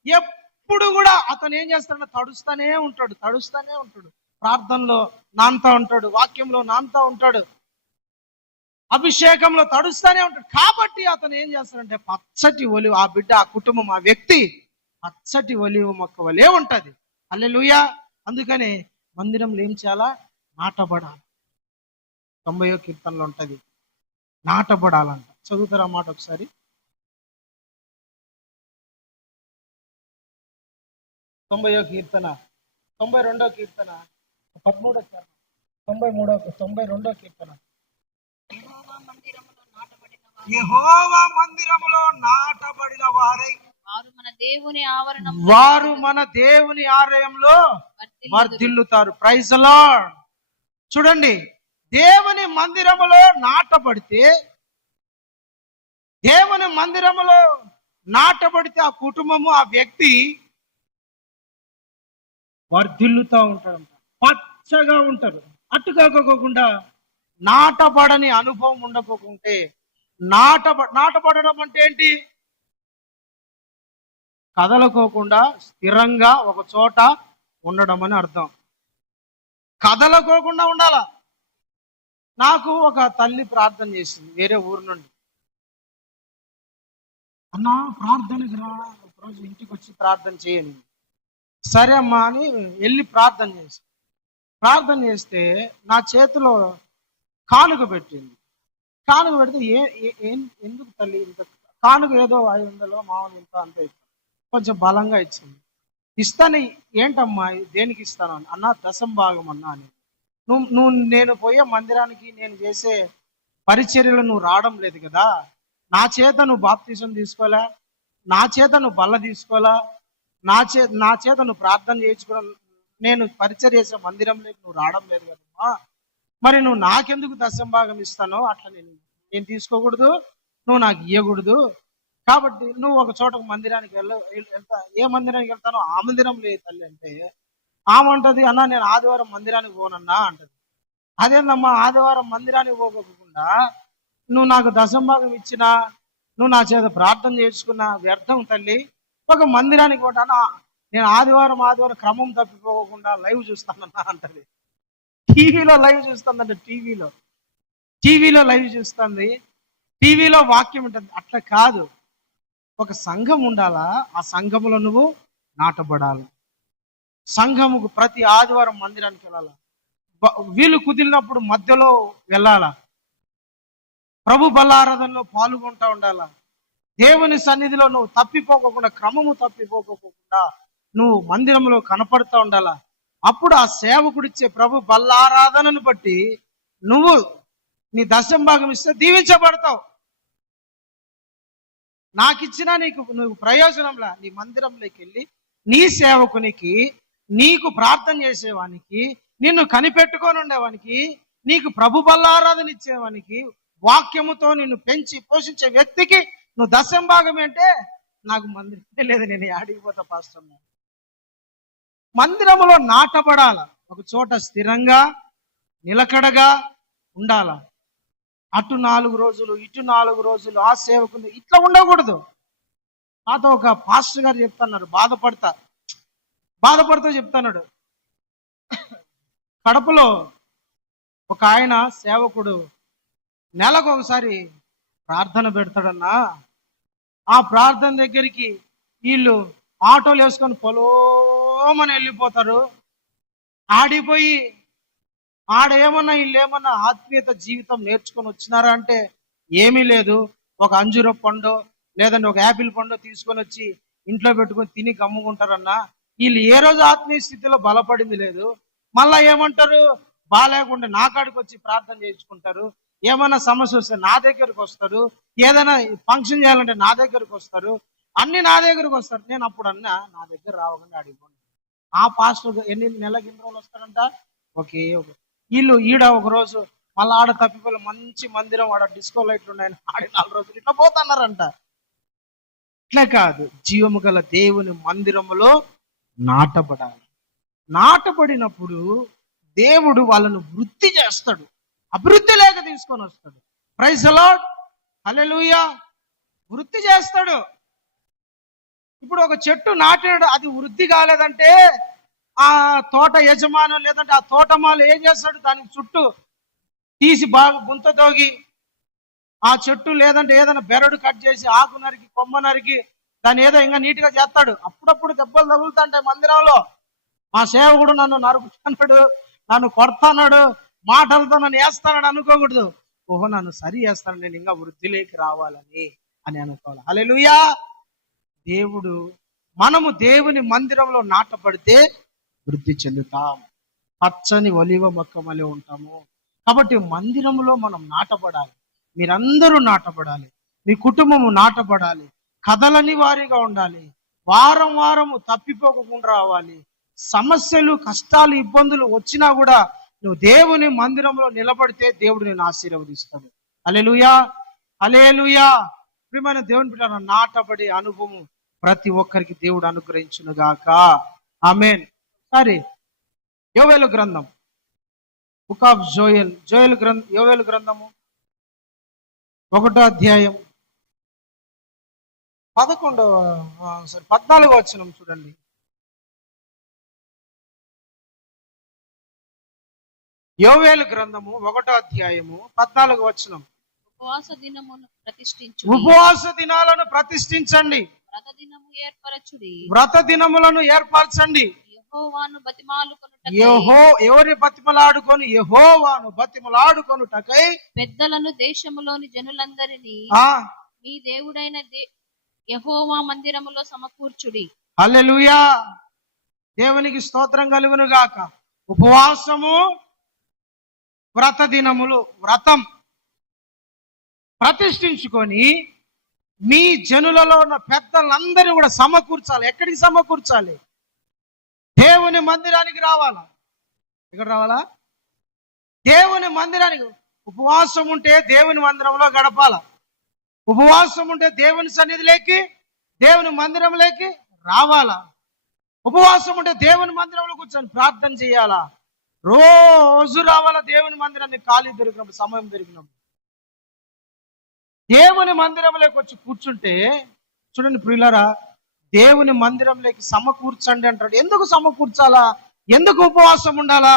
ఎప్పుడు కూడా అతను ఏం చేస్తాడో తడుస్తానే ఉంటాడు. ప్రార్థనలో నానుతా ఉంటాడు, వాక్యంలో నానుతా ఉంటాడు, అభిషేకంలో తడుస్తానే ఉంటాడు. కాబట్టి అతను ఏం చేస్తాడంటే పచ్చటి ఒలివ, ఆ బిడ్డ, ఆ కుటుంబం, ఆ వ్యక్తి పచ్చటి ఒలివ మొక్క వలె ఉంటది. హల్లెలూయా. అందుకనే మందిరంలో ఏం చేయాలా? నాటబడాలి. 90వ కీర్తనలో ఉంటది, నాటబడాలంట. చదువుతారా మాట ఒకసారి? 90వ కీర్తన, 92వ కీర్తన, 13వ చరణం, 92వ కీర్తన. యెహోవా మందిరములో నాటబడిన వారై వారు మన దేవుని ఆలయంలో వర్ధిల్లుతారు. Praise the lord. చూడండి, దేవుని మందిరములో నాటబడితే, దేవుని మందిరములో నాటబడితే ఆ కుటుంబము, ఆ వ్యక్తి వర్ధిల్లుతూ ఉంటాడంట, పచ్చగా ఉంటారు. అటు కాకోకుండా నాటబడని అనుభవం ఉండకపోకుంటే, నాటబడడం అంటే ఏంటి? కదలకోకుండా స్థిరంగా ఒక చోట ఉండడం అని అర్థం. కదలకోకుండా ఉండాల. నాకు ఒక తల్లి ప్రార్థన చేసింది వేరే ఊరు నుండి. అన్నా ప్రార్థనకి రా, ఒకరోజు ఇంటికి వచ్చి ప్రార్థన చేయని. సరే అమ్మా అని వెళ్ళి ప్రార్థన చేస్తే నా చేతిలో కానుక పెట్టింది. కానుక పెడితే ఎందుకు తల్లి ఇంత కానుక? ఏదో 500 మామూలు ఇంత అంతే, కొంచెం బలంగా ఇచ్చింది. ఇస్తాను. ఏంటమ్మా దేనికి ఇస్తాను? అన్నా దశం భాగం అన్నా అని. నువ్వు నేను పోయే మందిరానికి, నేను చేసే పరిచర్యలు నువ్వు రావడం లేదు కదా, నా చేత నువ్వు బాప్తిసం తీసుకోలే, నా చేత నువ్వు బల్ల తీసుకోలే, నా చేత నువ్వు ప్రార్థన చేయించుకోవడం, నేను పరిచర్య చేసే మందిరంలోకి నువ్వు రావడం లేదు కదమ్మా, మరి నువ్వు నాకెందుకు దశం భాగం ఇస్తానో? అట్లా నేను తీసుకోకూడదు, నువ్వు నాకు ఇవ్వకూడదు. కాబట్టి నువ్వు ఒక చోట మందిరానికి వెళ్తా. ఏ మందిరానికి వెళ్తానో ఆ మందిరం లేదు తల్లి అంటే, ఆమంటది అన్నా నేను ఆదివారం మందిరానికి పోనన్నా అంటది. అదేందమ్మా ఆదివారం మందిరానికి పోకుండా నువ్వు నాకు దశం భాగం ఇచ్చినా, నువ్వు నా చేత ప్రార్థన చేసుకున్నా వ్యర్థం తల్లి. ఒక మందిరానికి పోతానా, నేను ఆదివారం క్రమం తప్పిపోకుండా లైవ్ చూస్తానన్నా అంటది. టీవీలో లైవ్ చూస్తుందంట, టీవీలో లైవ్ చూస్తుంది, టీవీలో వాక్యం ఉంటుంది. అట్లా కాదు, ఒక సంఘం ఉండాలా, ఆ సంఘములో నువ్వు నాటబడాలి. సంఘముకు ప్రతి ఆదివారం మందిరానికి వెళ్ళాలా, వీలు కుదిరినప్పుడు మధ్యలో వెళ్ళాలా, ప్రభు బల్లారాధనలో పాల్గొంటూ ఉండాలా, దేవుని సన్నిధిలో నువ్వు తప్పిపోకుండా, క్రమము తప్పిపోకుండా నువ్వు మందిరంలో కనపడుతూ ఉండాలా. అప్పుడు ఆ సేవకుడిచ్చే ప్రభు బల్లారాధనను బట్టి నువ్వు నీ దశం భాగం ఇస్తే దీవించబడతావు. నాకిచ్చినా నువ్వు ప్రయోజనంలా, నీ మందిరంలోకి వెళ్ళి నీ సేవకునికి, నీకు ప్రార్థన చేసేవానికి, నిన్ను కనిపెట్టుకొని ఉండేవానికి, నీకు ప్రభు బల్లారాధన ఇచ్చేవానికి, వాక్యముతో నిన్ను పెంచి పోషించే వ్యక్తికి నువ్వు దశం భాగం అంటే, నాకు మందిరమే లేదు, నేను ఆడిపోతా పాస్టర్. మందిరములో నాటబడాల, ఒక చోట స్థిరంగా నిలకడగా ఉండాల. అటు 4 రోజులు, ఇటు 4 రోజులు, ఆ సేవకులు ఇట్లా ఉండకూడదు. నాతో ఒక పాస్టర్ గారు చెప్తున్నారు, బాధపడుతూ చెప్తున్నాడు. కడపలో ఒక ఆయన సేవకుడు నెలకు ఒకసారి ప్రార్థన పెడతాడన్నా. ఆ ప్రార్థన దగ్గరికి వీళ్ళు ఆటోలు వేసుకొని పొలోమని వెళ్ళిపోతారు. ఆడిపోయి ఆడేమన్నా వీళ్ళేమన్నా ఆత్మీయత జీవితం నేర్చుకొని వచ్చినారా అంటే ఏమీ లేదు. ఒక అంజూర పండు లేదంటే ఒక యాపిల్ పండు తీసుకొని వచ్చి ఇంట్లో పెట్టుకొని తిని గమ్ముకుంటారన్నా. వీళ్ళు ఏ రోజు ఆత్మీయ స్థితిలో బలపడింది లేదు. మళ్ళా ఏమంటారు, బాగాలేకుండా నా కాడికి వచ్చి ప్రార్థన చేయించుకుంటారు. ఏమన్నా సమస్య వస్తే నా దగ్గరకు వస్తారు. ఏదైనా ఫంక్షన్ చేయాలంటే నా దగ్గరకు వస్తారు. అన్ని నా దగ్గరకు వస్తారు. నేను అప్పుడు అన్నా, నా దగ్గర రావకుండా అడిగిపోండి. ఆ పాస్టర్ నెలకి ఎన్ని రోజులు వస్తారంట, ఒకే వీళ్ళు ఈడ ఒక రోజు మళ్ళీ ఆడ తప్పిపోయి మంచి మందిరం, ఆడ డిస్కో లైట్లు ఉన్నాయని ఆడి 4 రోజులు ఇట్లా పోతున్నారంట. ఇట్లా కాదు, జీవము గల దేవుని మందిరములో నాటబడాలి. నాటబడినప్పుడు దేవుడు వాళ్ళను వృద్ధి చేస్తాడు, అభివృద్ధి లేక తీసుకొని వస్తాడు. ప్రైజ్ ది లార్డ్, హల్లెలూయా. వృద్ధి చేస్తాడు. ఇప్పుడు ఒక చెట్టు నాటినాడు, అది వృద్ధి కాలేదంటే ఆ తోట యజమాను లేదంటే ఆ తోటమాలు ఏం చేస్తాడు, దానికి చుట్టూ తీసి బాగా గుంత తోగి ఆ చెట్టు లేదంటే ఏదైనా బెరడు కట్ చేసి ఆకు నరికి కొమ్మ నరికి దాన్ని ఏదో ఇంకా నీట్గా చేస్తాడు. అప్పుడప్పుడు దెబ్బలు తగులుతుంటాయి మందిరంలో. మా సేవకుడు నన్ను నరుకుతున్నాడు, నన్ను కొడతాడు, మాటలతో నన్ను వేస్తానని అనుకోకూడదు. ఓహో, నన్ను సరి చేస్తాను, నేను ఇంకా వృద్ధిలోకి రావాలని అని అనుకోవాలి. హల్లెలూయా. మనము దేవుని మందిరంలో నాటబడితే వృద్ధి చెందుతాం. పచ్చని ఒలివ మొక్క వలె ఉంటాము. కాబట్టి మందిరంలో మనం నాటబడాలి. మీరందరూ నాటబడాలి, మీ కుటుంబము నాటబడాలి, కదలని వారిగా ఉండాలి, వారం వారము తప్పిపోకుండా రావాలి. సమస్యలు, కష్టాలు, ఇబ్బందులు వచ్చినా కూడా నువ్వు దేవుని మందిరంలో నిలబడితే దేవుడు నేను ఆశీర్వదిస్తాడు. హల్లెలూయా, హల్లెలూయా. ప్రియమైన దేవుని బిడ్డలారా, నాటబడే అనుభవం ప్రతి ఒక్కరికి దేవుడు అనుగ్రహించును గాక. ఆమేన్. సరే, యోవేలు గ్రంథం, బుక్ ఆఫ్ యోవేలు గ్రంథము 1వ అధ్యాయం 14వ వచనం చూడండి. యోవేలు గ్రంథము 1వ అధ్యాయము 14వ వచనం. ఉపవాస దినమును ప్రతిష్ఠించు, ఉపవాస దినాలను ప్రతిష్ఠించండి, వ్రత దినములను ఏర్పరచండి. యెహోవాను బతిమాలుకొనుటకై, యెహోవాను బతిమలాడుకొనుటకై పెద్దలను దేశములోని జనులందరినీ మీ దేవుడైన యెహోవా మందిరములో సమకూర్చుడి. హల్లెలూయా. దేవునికి స్తోత్రం కలుగును గాక. ఉపవాసము, వ్రత దినములు, వ్రతం ప్రతిష్ఠించుకొని మీ జనులలో ఉన్న పెద్దలందరినీ కూడా సమకూర్చాలి. ఎక్కడికి సమకూర్చాలి? దేవుని మందిరానికి రావాలా. ఎక్కడ రావాలా? దేవుని మందిరానికి. ఉపవాసం ఉంటే దేవుని మందిరంలో గడపాల. ఉపవాసం ఉంటే దేవుని సన్నిధిలోకి, దేవుని మందిరంలోకి రావాలా. ఉపవాసం ఉంటే దేవుని మందిరంలో కూర్చొని ప్రార్థన చేయాలా. రోజు రావాలా దేవుని మందిరాన్ని, ఖాళీ దొరికినప్పుడు, సమయం దొరికినప్పుడు దేవుని మందిరంలోకి వచ్చి కూర్చుంటే. చూడండి ప్రియులారా, దేవుని మందిరంలోకి సమకూర్చండి అంటాడు. ఎందుకు సమకూర్చాలా? ఎందుకు ఉపవాసం ఉండాలా?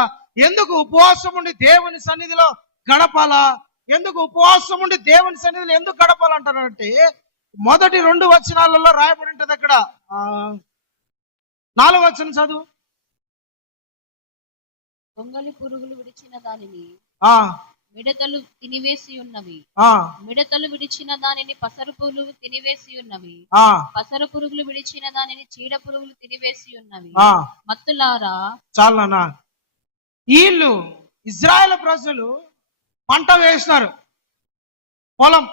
ఎందుకు ఉపవాసం ఉండి దేవుని సన్నిధిలో గడపాలా? ఎందుకు ఉపవాసం ఉండి దేవుని సన్నిధిలో ఎందుకు గడపాలంటారంటే, మొదటి 2 వచనాలలో రాయబడి ఉంటుంది. అక్కడ 4వ వచనం చదువు. గొంగళి పురుగులు విడిచిన దానిని మిడతలు తినివేసి ఉన్నవి, మిడతలు విడిచిన దానిని పసరు పురుగులు తినివేసి ఉన్నవి, పసరు పురుగులు విడిచిన దానిని చీడ పురుగులు తినివేసి ఉన్నవి. మత్తులారా, చాలనా. వీళ్ళు ఇజ్రాయెల్ ప్రజలు పంట వేసినారు, పొలం,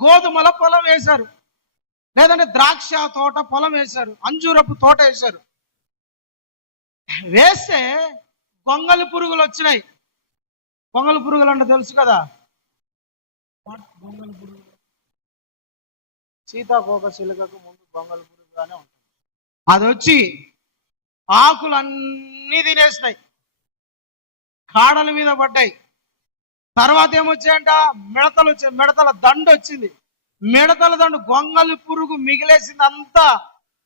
గోధుమల పొలం వేశారు, లేదంటే ద్రాక్ష తోట పొలం వేశారు, అంజూరపు తోట వేశారు. వేస్తే గొంగళి పురుగులు వచ్చినాయి. గొంగళి పురుగులు అంటే తెలుసు కదా, గొంగళి పురుగు, సీతాకోక చిలుకకు ముందు గొంగళి పురుగుగానే ఉంటుంది. అది వచ్చి ఆకులన్నీ తినేసినాయి. కాడల మీద పడ్డాయి. తర్వాత ఏమొచ్చాయంట, మిడతలు వచ్చాయి. మిడతల దండు వచ్చింది. మిడతల దండు, గొంగలి పురుగు మిగిలేసింది అంతా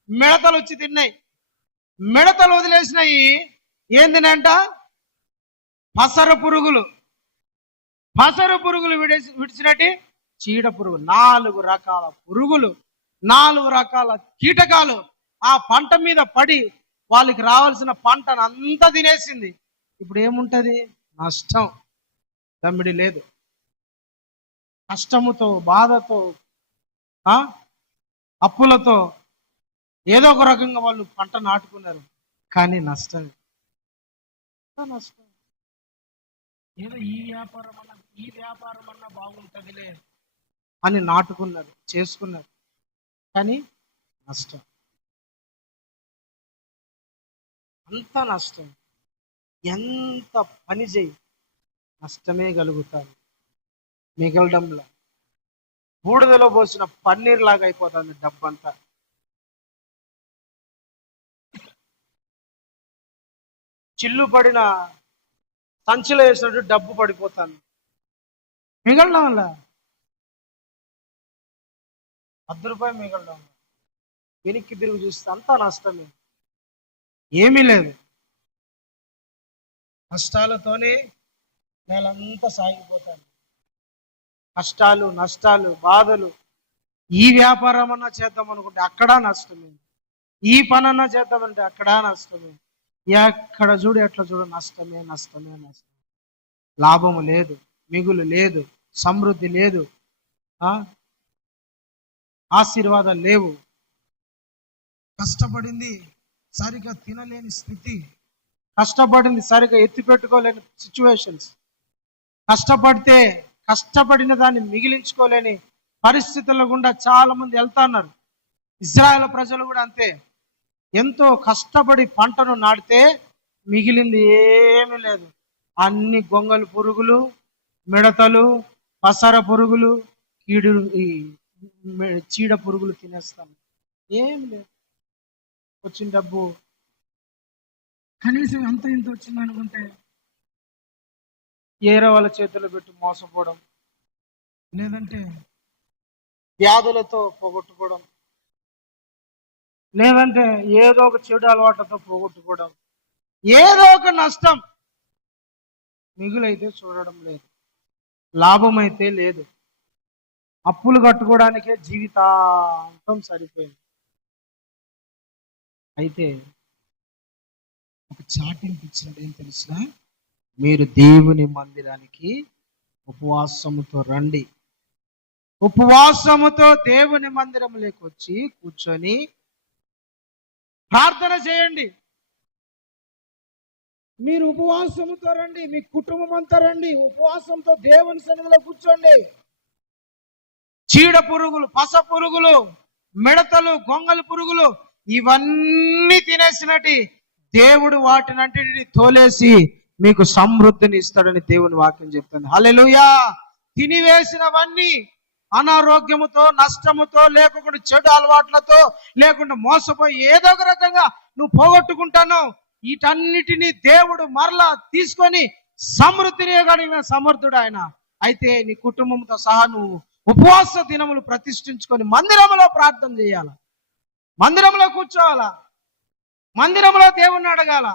మిడతలు వచ్చి తిన్నాయి. మిడతలు వదిలేసినాయి. ఏందినంట, పసర పురుగులు. పసర పురుగులు విడిచినట్టు చీడ పురుగు. 4 రకాల పురుగులు, 4 రకాల కీటకాలు ఆ పంట మీద పడి వాళ్ళకి రావాల్సిన పంటను అంతా తినేసింది. ఇప్పుడు ఏముంటది? నష్టం. దమ్మిడి లేదు. కష్టముతో, బాధతో, అప్పులతో ఏదో ఒక రకంగా వాళ్ళు పంట నాటుకున్నారు, కానీ నష్టం. ఏదో ఈ వ్యాపారం అన్నా బాగుంటుందిలే అని నాటుకున్నారు, చేసుకున్నారు, కానీ నష్టం. అంత నష్టం. ఎంత పని చేయి నష్టమే కలుగుతాను. మిగలడంలా బూడిదలో పోసిన పన్నీర్ లాగా అయిపోతుంది డబ్బంతా. చిల్లు పడిన సంచిలో వేసినట్టు డబ్బు పడిపోతాను. మిగలడం వల్ల ₹10 మిగలడం, వెనక్కి తిరిగి చూస్తే అంతా నష్టమే, ఏమీ లేదు. కష్టాలతోనే నేలంతా సాగిపోతాను. కష్టాలు, నష్టాలు, బాధలు. ఈ వ్యాపారం అన్నా చేద్దాం అనుకుంటే అక్కడ నష్టమే, ఈ పని అన్నా చేద్దామంటే అక్కడ నష్టమే. ఎక్కడ చూడు, ఎట్లా చూడు, నష్టమే, నష్టమే, నష్టమే. లాభము లేదు, మిగులు లేదు, సమృద్ధి లేదు, ఆశీర్వాదాలు లేవు. కష్టపడింది సరిగా తినలేని స్థితి, కష్టపడింది సరిగా ఎత్తిపెట్టుకోలేని సిచ్యువేషన్స్, కష్టపడిన దాన్ని మిగిలించుకోలేని పరిస్థితుల గుండా చాలా మంది వెళ్తున్నారు. ఇజ్రాయెల్ ప్రజలు కూడా అంతే. ఎంతో కష్టపడి పంటను నాటితే మిగిలింది ఏమీ లేదు. అన్ని గొంగలు పురుగులు, మిడతలు, పసర పురుగులు, చీడ పురుగులు తినేస్తాను. ఏమి లేదు. వచ్చిన డబ్బు కనీసం అంత ఇంత వచ్చింది అనుకుంటే ఏరే వాళ్ళ చేతుల్లో పెట్టి మోసపోవడం, లేదంటే వ్యాధులతో పోగొట్టుకోవడం, లేదంటే ఏదో ఒక చెడు అలవాట్లతో పోగొట్టుకోవడం, ఏదో ఒక నష్టం. మిగులైతే చూడడం లేదు, లాభం అయితే లేదు. అప్పులు కట్టుకోవడానికే జీవితాంతం సరిపోయింది. అయితే ఒక చాటింపు ఇచ్చింది. ఏం తెలిసిన, మీరు దేవుని మందిరానికి ఉపవాసముతో రండి. ఉపవాసముతో దేవుని మందిరంలోకి వచ్చి కూర్చొని ప్రార్థన చేయండి. మీరు ఉపవాసముతో రండి, మీ కుటుంబం అంతా రండి, ఉపవాసంతో దేవుని సన్నిధిలో కూర్చోండి. చీడ పురుగులు, పస పురుగులు, మిడతలు, గొంగలి పురుగులు ఇవన్నీ తినేసినట్టు దేవుడు వాటినంటిని తోలేసి మీకు సమృద్ధిని ఇస్తాడని దేవుని వాక్యం చెప్తుంది. హల్లెలూయా. తినివేసినవన్నీ అనారోగ్యముతో, నష్టముతో, లేకుండా చెడు అలవాట్లతో, లేకుండా మోసపోయి ఏదో ఒక రకంగా నువ్వు పోగొట్టుకుంటాను. వీటన్నిటినీ దేవుడు మరలా తీసుకొని సమృద్ధిని కలిగిన సమర్థుడు ఆయన. అయితే నీ కుటుంబంతో సహా నువ్వు ఉపవాస దినములు ప్రతిష్ఠించుకొని మందిరంలో ప్రార్థన చేయాల, మందిరంలో కూర్చోవాలా, మందిరంలో దేవుణ్ణి అడగాల.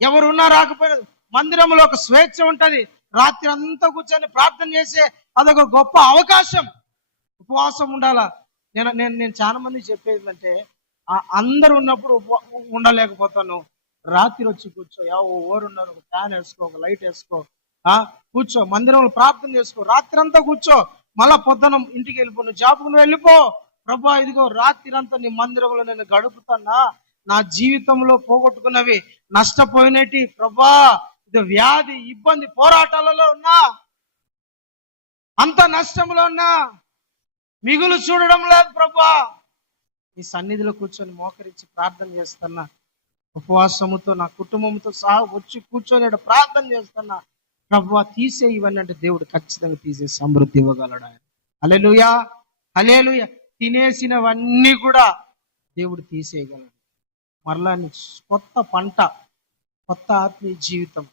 ఎవరున్నా రాకపోయినా మందిరంలో ఒక స్వేచ్ఛ ఉంటది. రాత్రి అంతా కూర్చొని ప్రార్థన చేసే అదొక గొప్ప అవకాశం. ఉపవాసం ఉండాలా. నేను చాలా మంది చెప్పేది అంటే, అందరు ఉన్నప్పుడు ఉండలేకపోతాను. రాత్రి వచ్చి కూర్చో, ఎవరున్నారు, ఒక ఫ్యాన్ వేసుకో, ఒక లైట్ వేసుకో, కూర్చో, మందిరంలో ప్రార్థన చేసుకో, రాత్రి అంతా కూర్చో. మళ్ళా పొద్దున ఇంటికి వెళ్ళిపో, నువ్వు జాబుకు నువ్వు వెళ్ళిపో. ప్రభా, ఇదిగో రాత్రి అంతా నీ మందిరంలో నేను గడుపుతానా, నా జీవితంలో పోగొట్టుకున్నవి, నష్టపోయినటి ప్రభా, ఇది వ్యాధి, ఇబ్బంది, పోరాటాలలో ఉన్నా, అంత నష్టంలో ఉన్నా, మిగులు చూడడం లేదు ప్రభా, నీ సన్నిధిలో కూర్చొని మోకరించి ప్రార్థన చేస్తున్నా, ఉపవాసముతో నా కుటుంబంతో సహా వచ్చి కూర్చొని ప్రార్థన చేస్తున్నా. ప్రభా, తీసే ఇవన్నీ అంటే దేవుడు ఖచ్చితంగా తీసే సమృద్ధి ఇవ్వగలడు ఆయన. హల్లెలూయా, హల్లెలూయా. తినేసినవన్నీ కూడా దేవుడు తీసేయగలడు. మరలా కొత్త పంట, కొత్త ఆత్మీయ జీవితం,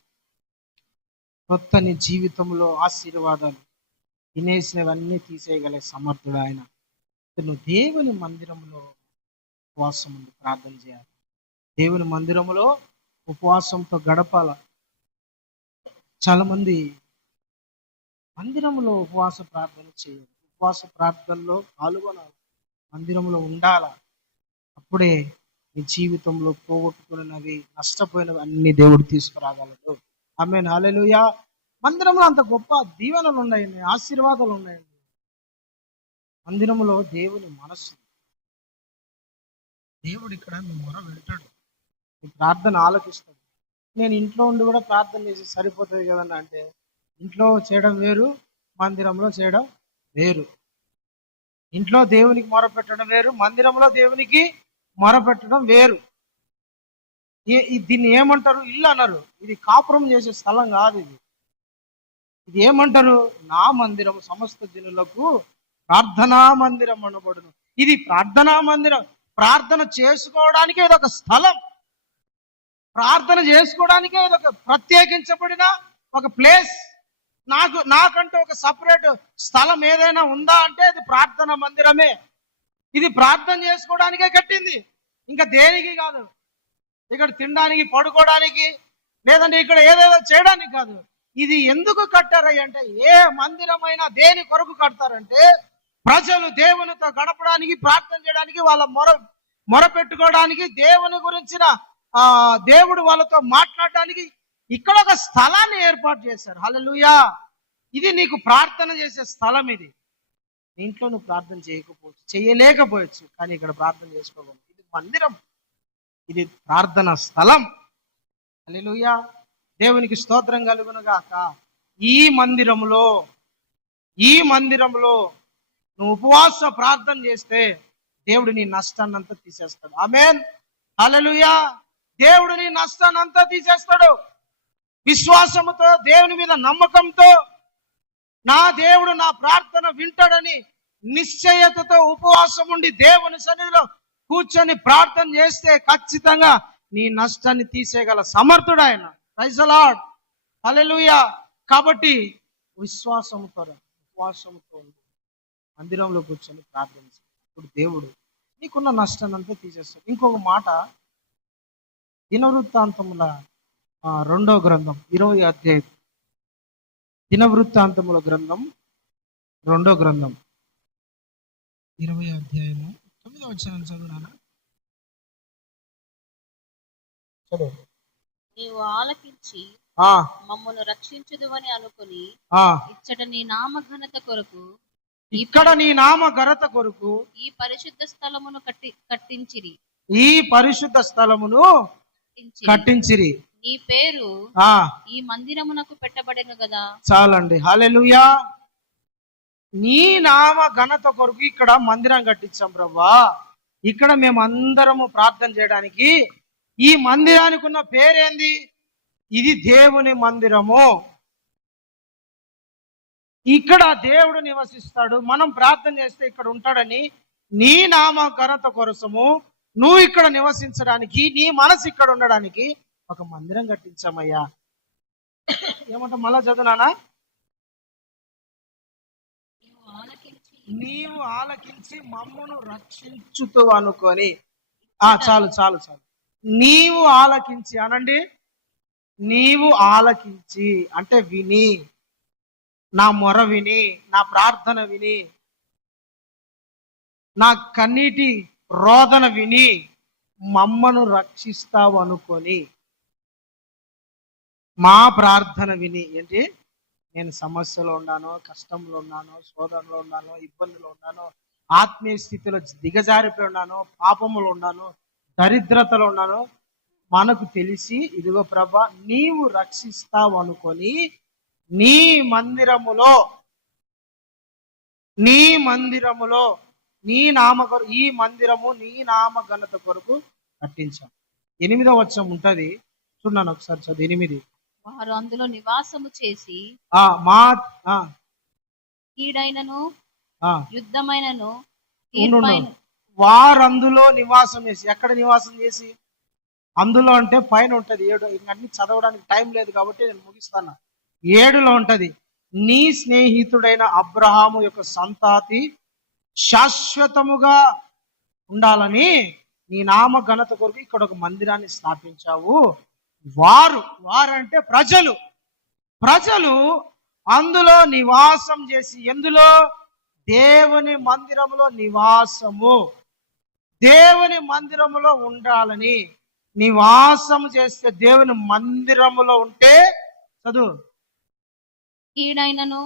కొత్త నీ జీవితంలో ఆశీర్వాదాలు తినేసినవన్నీ తీసేయగల సమర్థుడు ఆయన. నువ్వు దేవుని మందిరంలో ఉపవాసం ఉండి ప్రార్థన చేయాలి. దేవుని మందిరంలో ఉపవాసంతో గడపాల. చాలా మంది మందిరంలో ఉపవాస ప్రార్థన చేయాలి, ఉపవాస ప్రార్థనలో పాల్గొనాలి, మందిరంలో ఉండాల. అప్పుడే నీ జీవితంలో పోగొట్టుకున్నవి, నష్టపోయినవి అన్ని దేవుడు తీసుకురాగలడు. ఆమేన్, హల్లెలూయా. మందిరంలో అంత గొప్ప దీవెనలు ఉన్నాయండి, ఆశీర్వాదాలు ఉన్నాయండి. మందిరంలో దేవుని మనస్సు, దేవుడు ఇక్కడ నీ మొర వింటాడు, నీ ప్రార్థన ఆలకిస్తాడు. నేను ఇంట్లో ఉండి కూడా ప్రార్థన చేసి సరిపోతుంది కదన్నా అంటే, ఇంట్లో చేయడం వేరు, మందిరంలో చేయడం వేరు. ఇంట్లో దేవునికి మొరపెట్టడం వేరు, మందిరంలో దేవునికి మొరపెట్టడం వేరు. దీన్ని ఏమంటారు? ఇల్లు అన్నారు. ఇది కాపురం చేసే స్థలం కాదు. ఇది ఏమంటారు? నా మందిరం సమస్త జనులకు ప్రార్థనా మందిరం అనబడును. ఇది ప్రార్థనా మందిరం. ప్రార్థన చేసుకోవడానికే ఇదొక స్థలం, ప్రార్థన చేసుకోవడానికే ఇదొక ప్రత్యేకించబడిన ఒక ప్లేస్. నాకంటూ ఒక సపరేట్ స్థలం ఏదైనా ఉందా అంటే అది ప్రార్థన మందిరమే. ఇది ప్రార్థన చేసుకోవడానికే కట్టింది, ఇంకా దేనికి కాదు. ఇక్కడ తినడానికి, పడుకోవడానికి, లేదంటే ఇక్కడ ఏదేదో చేయడానికి కాదు. ఇది ఎందుకు కట్టారయ్య అంటే, ఏ మందిరమైనా దేని కొరకు కడతారంటే ప్రజలు దేవునితో గడపడానికి, ప్రార్థన చేయడానికి, వాళ్ళ మొర పెట్టుకోవడానికి, దేవుని గురించిన దేవుడు వాళ్ళతో మాట్లాడడానికి ఇక్కడ ఒక స్థలాన్ని ఏర్పాటు చేశారు. హల్లెలూయా. ఇది నీకు ప్రార్థన చేసే స్థలం. ఇది ఇంట్లో నువ్వు ప్రార్థన చేయలేకపోవచ్చు, కానీ ఇక్కడ ప్రార్థన చేసుకోగలవు. ఇది మందిరం, ఇది ప్రార్థన స్థలం. హల్లెలూయా. దేవునికి స్తోత్రం కలుగును గాక. ఈ మందిరంలో నువ్వు ఉపవాస ప్రార్థన చేస్తే దేవుడు నీ నష్టాన్ని అంతా తీసేస్తాడు. ఆమేన్, హల్లెలూయా. దేవుడు నీ నష్టాన్ని అంతా తీసేస్తాడు. విశ్వాసముతో, దేవుని మీద నమ్మకంతో, నా దేవుడు నా ప్రార్థన వింటాడని నిశ్చయతతో ఉపవాసం ఉండి దేవుని సన్నిధిలో కూర్చొని ప్రార్థన చేస్తే ఖచ్చితంగా నీ నష్టాన్ని తీసేయగల సమర్థుడు ఆయన. ప్రైజ్ ది లార్డ్, హల్లెలూయా. కాబట్టి ఉపవాసంతో మందిరంలో కూర్చొని ప్రార్థన చేయి. ఇప్పుడు దేవుడు నీకున్న నష్టాన్ని అంతా తీసేస్తాడు. ఇంకొక మాట, దినవృత్తాంతముల 2వ గ్రంథం 20వ అధ్యాయం. దినవృత్తాంతముల గ్రంథం 2వ గ్రంథం 20వ అధ్యాయము 9వ వచనం చదువునా? చదువు. నీవు ఆలకించి మమ్మను రక్షించుదువని అనుకుని ఇచ్చట నీ నామ ఘనత కొరకు, ఇక్కడ నీ నామ ఘనత కొరకు ఈ పరిశుద్ధ స్థలమును కట్టించిరి. ఈ పరిశుద్ధ స్థలమును కట్టించిరి. నీ పేరు ఈ మందిరమునకు పెట్టబడెను కదా. చాలండి, హల్లెలూయా. నీ నామ ఘనత కొరకు ఇక్కడ మందిరం కట్టించాం ప్రభువా. ఇక్కడ మేము అందరము ప్రార్థన చేయడానికి. ఈ మందిరానికి ఉన్న పేరేంది? ఇది దేవుని మందిరము. ఇక్కడ దేవుడు నివసిస్తాడు. మనం ప్రార్థన చేస్తే ఇక్కడ ఉంటాడని నీ నామ ఘనత కోసము నువ్వు ఇక్కడ నివసించడానికి, నీ మనసు ఇక్కడ ఉండడానికి ఒక మందిరం కట్టించామయ్యా. ఏమంటా మళ్ళా చదువునానా? నీవు ఆలకించి మమ్మను రక్షించుతూ అనుకొని. చాలు చాలు చాలు. నీవు ఆలకించి అనండి. నీవు ఆలకించి అంటే విని, నా మొర విని, నా ప్రార్థన విని, నా కన్నీటి రోదన విని మమ్మను రక్షిస్తావు అనుకొని, మా ప్రార్థన విని. ఏంటి? నేను సమస్యలో ఉన్నాను, కష్టంలో ఉన్నాను, శోధనలో ఉన్నాను, ఇబ్బందులో ఉన్నాను, ఆత్మీయ స్థితిలో దిగజారిపోయి ఉన్నాను, పాపములో ఉన్నాను, దరిద్రతలో ఉన్నాను. మనకు తెలిసి ఇదిగో ప్రభా నీవు రక్షిస్తావు అనుకొని నీ మందిరములో నీ నామ ఈ మందిరము నీ నామ ఘనత కొరకు కట్టించాం. 8వ వచనం ఉంటది, చూడండి ఒకసారి చదువు. 8. వారు అందులో నివాసము చేసి కీడైనను యుద్ధమైనను వారు అందులో నివాసం చేసి. ఎక్కడ నివాసం చేసి? అందులో అంటే పైన ఉంటది 7. ఇవన్నీ చదవడానికి టైం లేదు కాబట్టి నేను ముగిస్తాను. 7లో ఉంటది, నీ స్నేహితుడైన అబ్రహాము యొక్క సంతాతి శాశ్వతముగా ఉండాలని నీ నామ ఘనత కొరకు ఇక్కడ ఒక మందిరాన్ని స్థాపించావు. వారంటే ప్రజలు అందులో నివాసం చేసి, ఎందులో? దేవుని మందిరంలో నివాసము, దేవుని మందిరములో ఉండాలని. నివాసం చేస్తే దేవుని మందిరములో ఉంటే చదువు, కీడైనను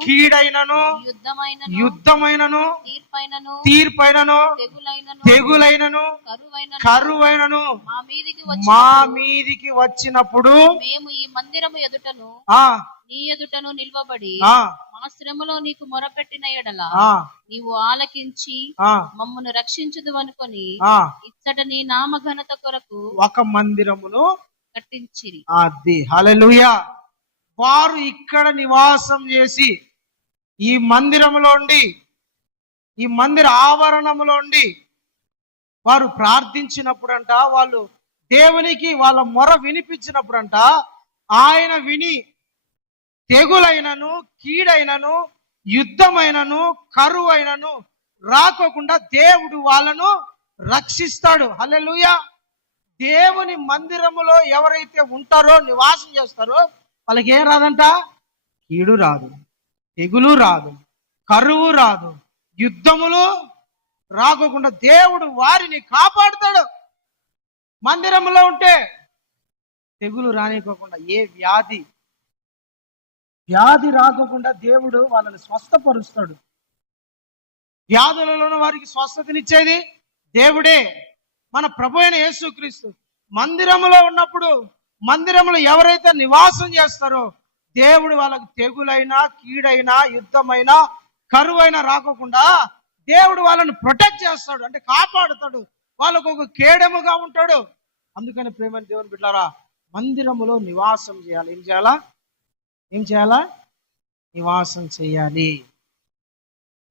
యుద్ధమైనను తీర్పైనను తెగులైనను కరువైనను మా మీదికి వచ్చినప్పుడు మేము ఈ మందిరము ఎదుటను నీ ఎదుటను నిల్వబడి మా శ్రమలో నీకు మొరపెట్టిన ఎడల నీవు ఆలకించి మమ్మను రక్షించుదు అనుకొని ఇచ్చట నీ నామ ఘనత కొరకు ఒక మందిరమును కట్టించిరి. అది హల్లెలూయా. వారు ఇక్కడ నివాసం చేసి ఈ మందిరంలో ఉండి, ఈ మందిర ఆవరణంలో ఉండి వారు ప్రార్థించినప్పుడంట, వాళ్ళు దేవునికి వాళ్ళ మొర వినిపించినప్పుడంట, ఆయన విని తెగులైనను కీడైనను యుద్ధమైనను కరువైనను రాకోకుండా దేవుడు వాళ్ళను రక్షిస్తాడు. హల్లెలూయా. దేవుని మందిరములో ఎవరైతే ఉంటారో, నివాసం చేస్తారో, వాళ్ళకి ఏం రాదంట? కీడు రాదు, తెగులు రాదు, కరువు రాదు, యుద్ధములు రాకోకుండా దేవుడు వారిని కాపాడుతాడు. మందిరంలో ఉంటే తెగులు రానికోకుండా, ఏ వ్యాధి రాకోకుండా దేవుడు వాళ్ళని స్వస్థపరుస్తాడు. వ్యాధులలోనూ వారికి స్వస్థతనిచ్చేది దేవుడే, మన ప్రభు అయిన యేసుక్రీస్తు. మందిరములో ఉన్నప్పుడు, మందిరంలో ఎవరైతే నివాసం చేస్తారో దేవుడు వాళ్ళకి తెగులైనా కీడైనా యుద్ధమైనా కరువైనా రాకోకుండా దేవుడు వాళ్ళని ప్రొటెక్ట్ చేస్తాడు, అంటే కాపాడుతాడు, వాళ్ళకు ఒక కేడముగా ఉంటాడు. అందుకని ప్రేమ దేవుని బిడ్డలారా, మందిరములో నివాసం చేయాలి. ఏం చేయాలా? నివాసం చేయాలి.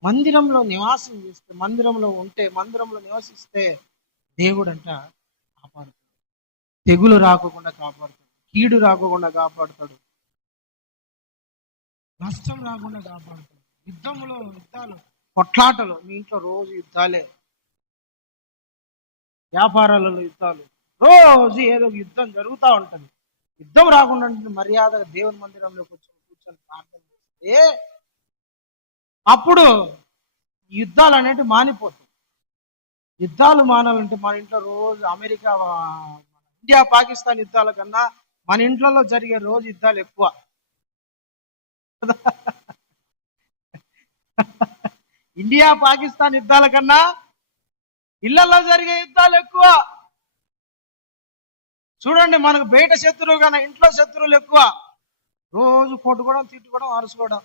మందిరంలో నివాసం చేస్తే, మందిరంలో ఉంటే, మందిరంలో నివసిస్తే దేవుడు అంట కాపాడుతాడు. తెగులు రాకుండా కాపాడుతాడు, కీడు రాకుండా కాపాడుతాడు, నష్టం రాకుండా కాపాడుతాడు. యుద్ధాలు, కొట్లాటలు, మీ ఇంట్లో రోజు యుద్ధాలే, వ్యాపారాలలో యుద్ధాలు, రోజు ఏదో యుద్ధం జరుగుతూ ఉంటుంది. యుద్ధం రాకుండా మర్యాదగా దేవుని మందిరంలో కూర్చొని ప్రార్థన చేస్తే అప్పుడు యుద్ధాలు అనేవి మానిపోతాయి. యుద్ధాలు మానాలంటే మన ఇంట్లో రోజు అమెరికా, ఇండియా పాకిస్తాన్ యుద్ధాల కన్నా మన ఇంట్లో జరిగే రోజు యుద్ధాలు ఎక్కువ. ఇండియా పాకిస్తాన్ యుద్ధాల కన్నా ఇళ్లలో జరిగే యుద్ధాలు ఎక్కువ. చూడండి, మనకు బయట శత్రువు కన్నా ఇంట్లో శత్రువులు ఎక్కువ. రోజు కొట్టుకోవడం, తిట్టుకోవడం, అరుచుకోవడం.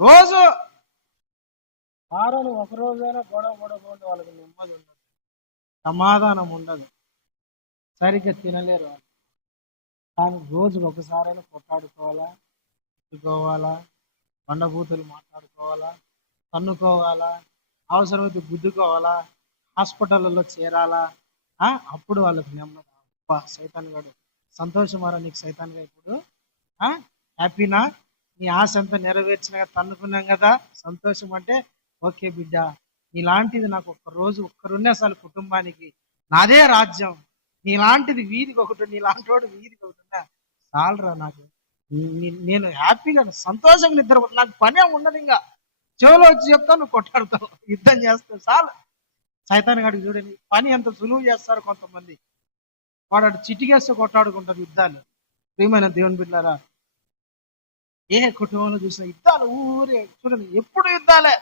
రోజు వారాలు ఒక రోజైనా గొడవ ఉంటే వాళ్ళకి నెమ్మది ఉండదు, సమాధానం ఉండదు, సరిగ్గా తినలేరు వాళ్ళు. కానీ రోజుకు ఒకసారైనా కొట్టాడుకోవాలా, తిట్టుకోవాలా, బండబూతులు మాట్లాడుకోవాలా, తన్నుకోవాలా, అవసరమైతే గుద్దుకోవాలా, హాస్పిటల్లో చేరాలా. అప్పుడు వాళ్ళకి నెమ్మది. సైతాన్ గాడు సంతోషమారా నీకు సైతాన్గా, ఇప్పుడు హ్యాపీనా, నీ ఆశ అంతా నెరవేర్చినగా, తన్నుకున్నాం కదా, సంతోషం. అంటే ఓకే బిడ్డ, నీలాంటిది నాకు ఒక్కరున్నా చాలు కుటుంబానికి, నాదే రాజ్యం. నీలాంటిది వీధికి ఒకటి, నీలాంటి వాడు వీధికి ఒకటి ఉన్నా చాలరా నాకు, నేను హ్యాపీగా సంతోషంగా నిద్ర, నాకు పనే ఉండదు. ఇంకా చెవులో వచ్చి చెప్తావు, నువ్వు కొట్టాడుతావు, యుద్ధం చేస్తావు, చాలు. సైతాన్ గాడికి చూడండి, పని ఎంత సులువు చేస్తారు కొంతమంది. వాడు చిటికేస్తే కొట్టాడుకుంటారు యుద్ధాలు. ప్రియమైన దేవుని బిడ్డలారా, ఏ కుటుంబంలో చూసిన యుద్ధాలు, ఊరే చూడండి, ఎప్పుడు యుద్ధాలే.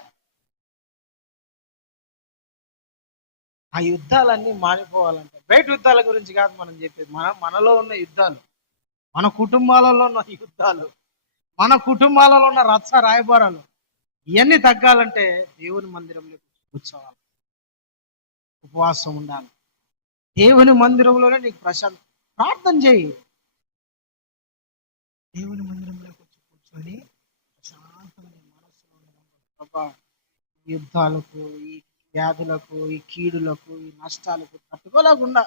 ఆ యుద్ధాలన్నీ మారిపోవాలంటే బయట యుద్ధాల గురించి కాదు మనం చెప్పేది, మనలో ఉన్న యుద్ధాలు, మన కుటుంబాలలో ఉన్న యుద్ధాలు, మన కుటుంబాలలో ఉన్న రచ్చ రాయబారాలు, ఇవన్నీ తగ్గాలంటే దేవుని మందిరంలో కూర్చోవాలి, ఉపవాసం ఉండాలి. దేవుని మందిరంలోనే నీకు ప్రశాంతం. ప్రార్థన చేయి, దేవుని మందిరంలో కూర్చొని ప్రశాంతమైన మనసులో ప్రభా, యుద్ధాలకు, ఈ వ్యాధులకు, ఈ కీడులకు, ఈ నష్టాలకు తట్టుకోలేకుండా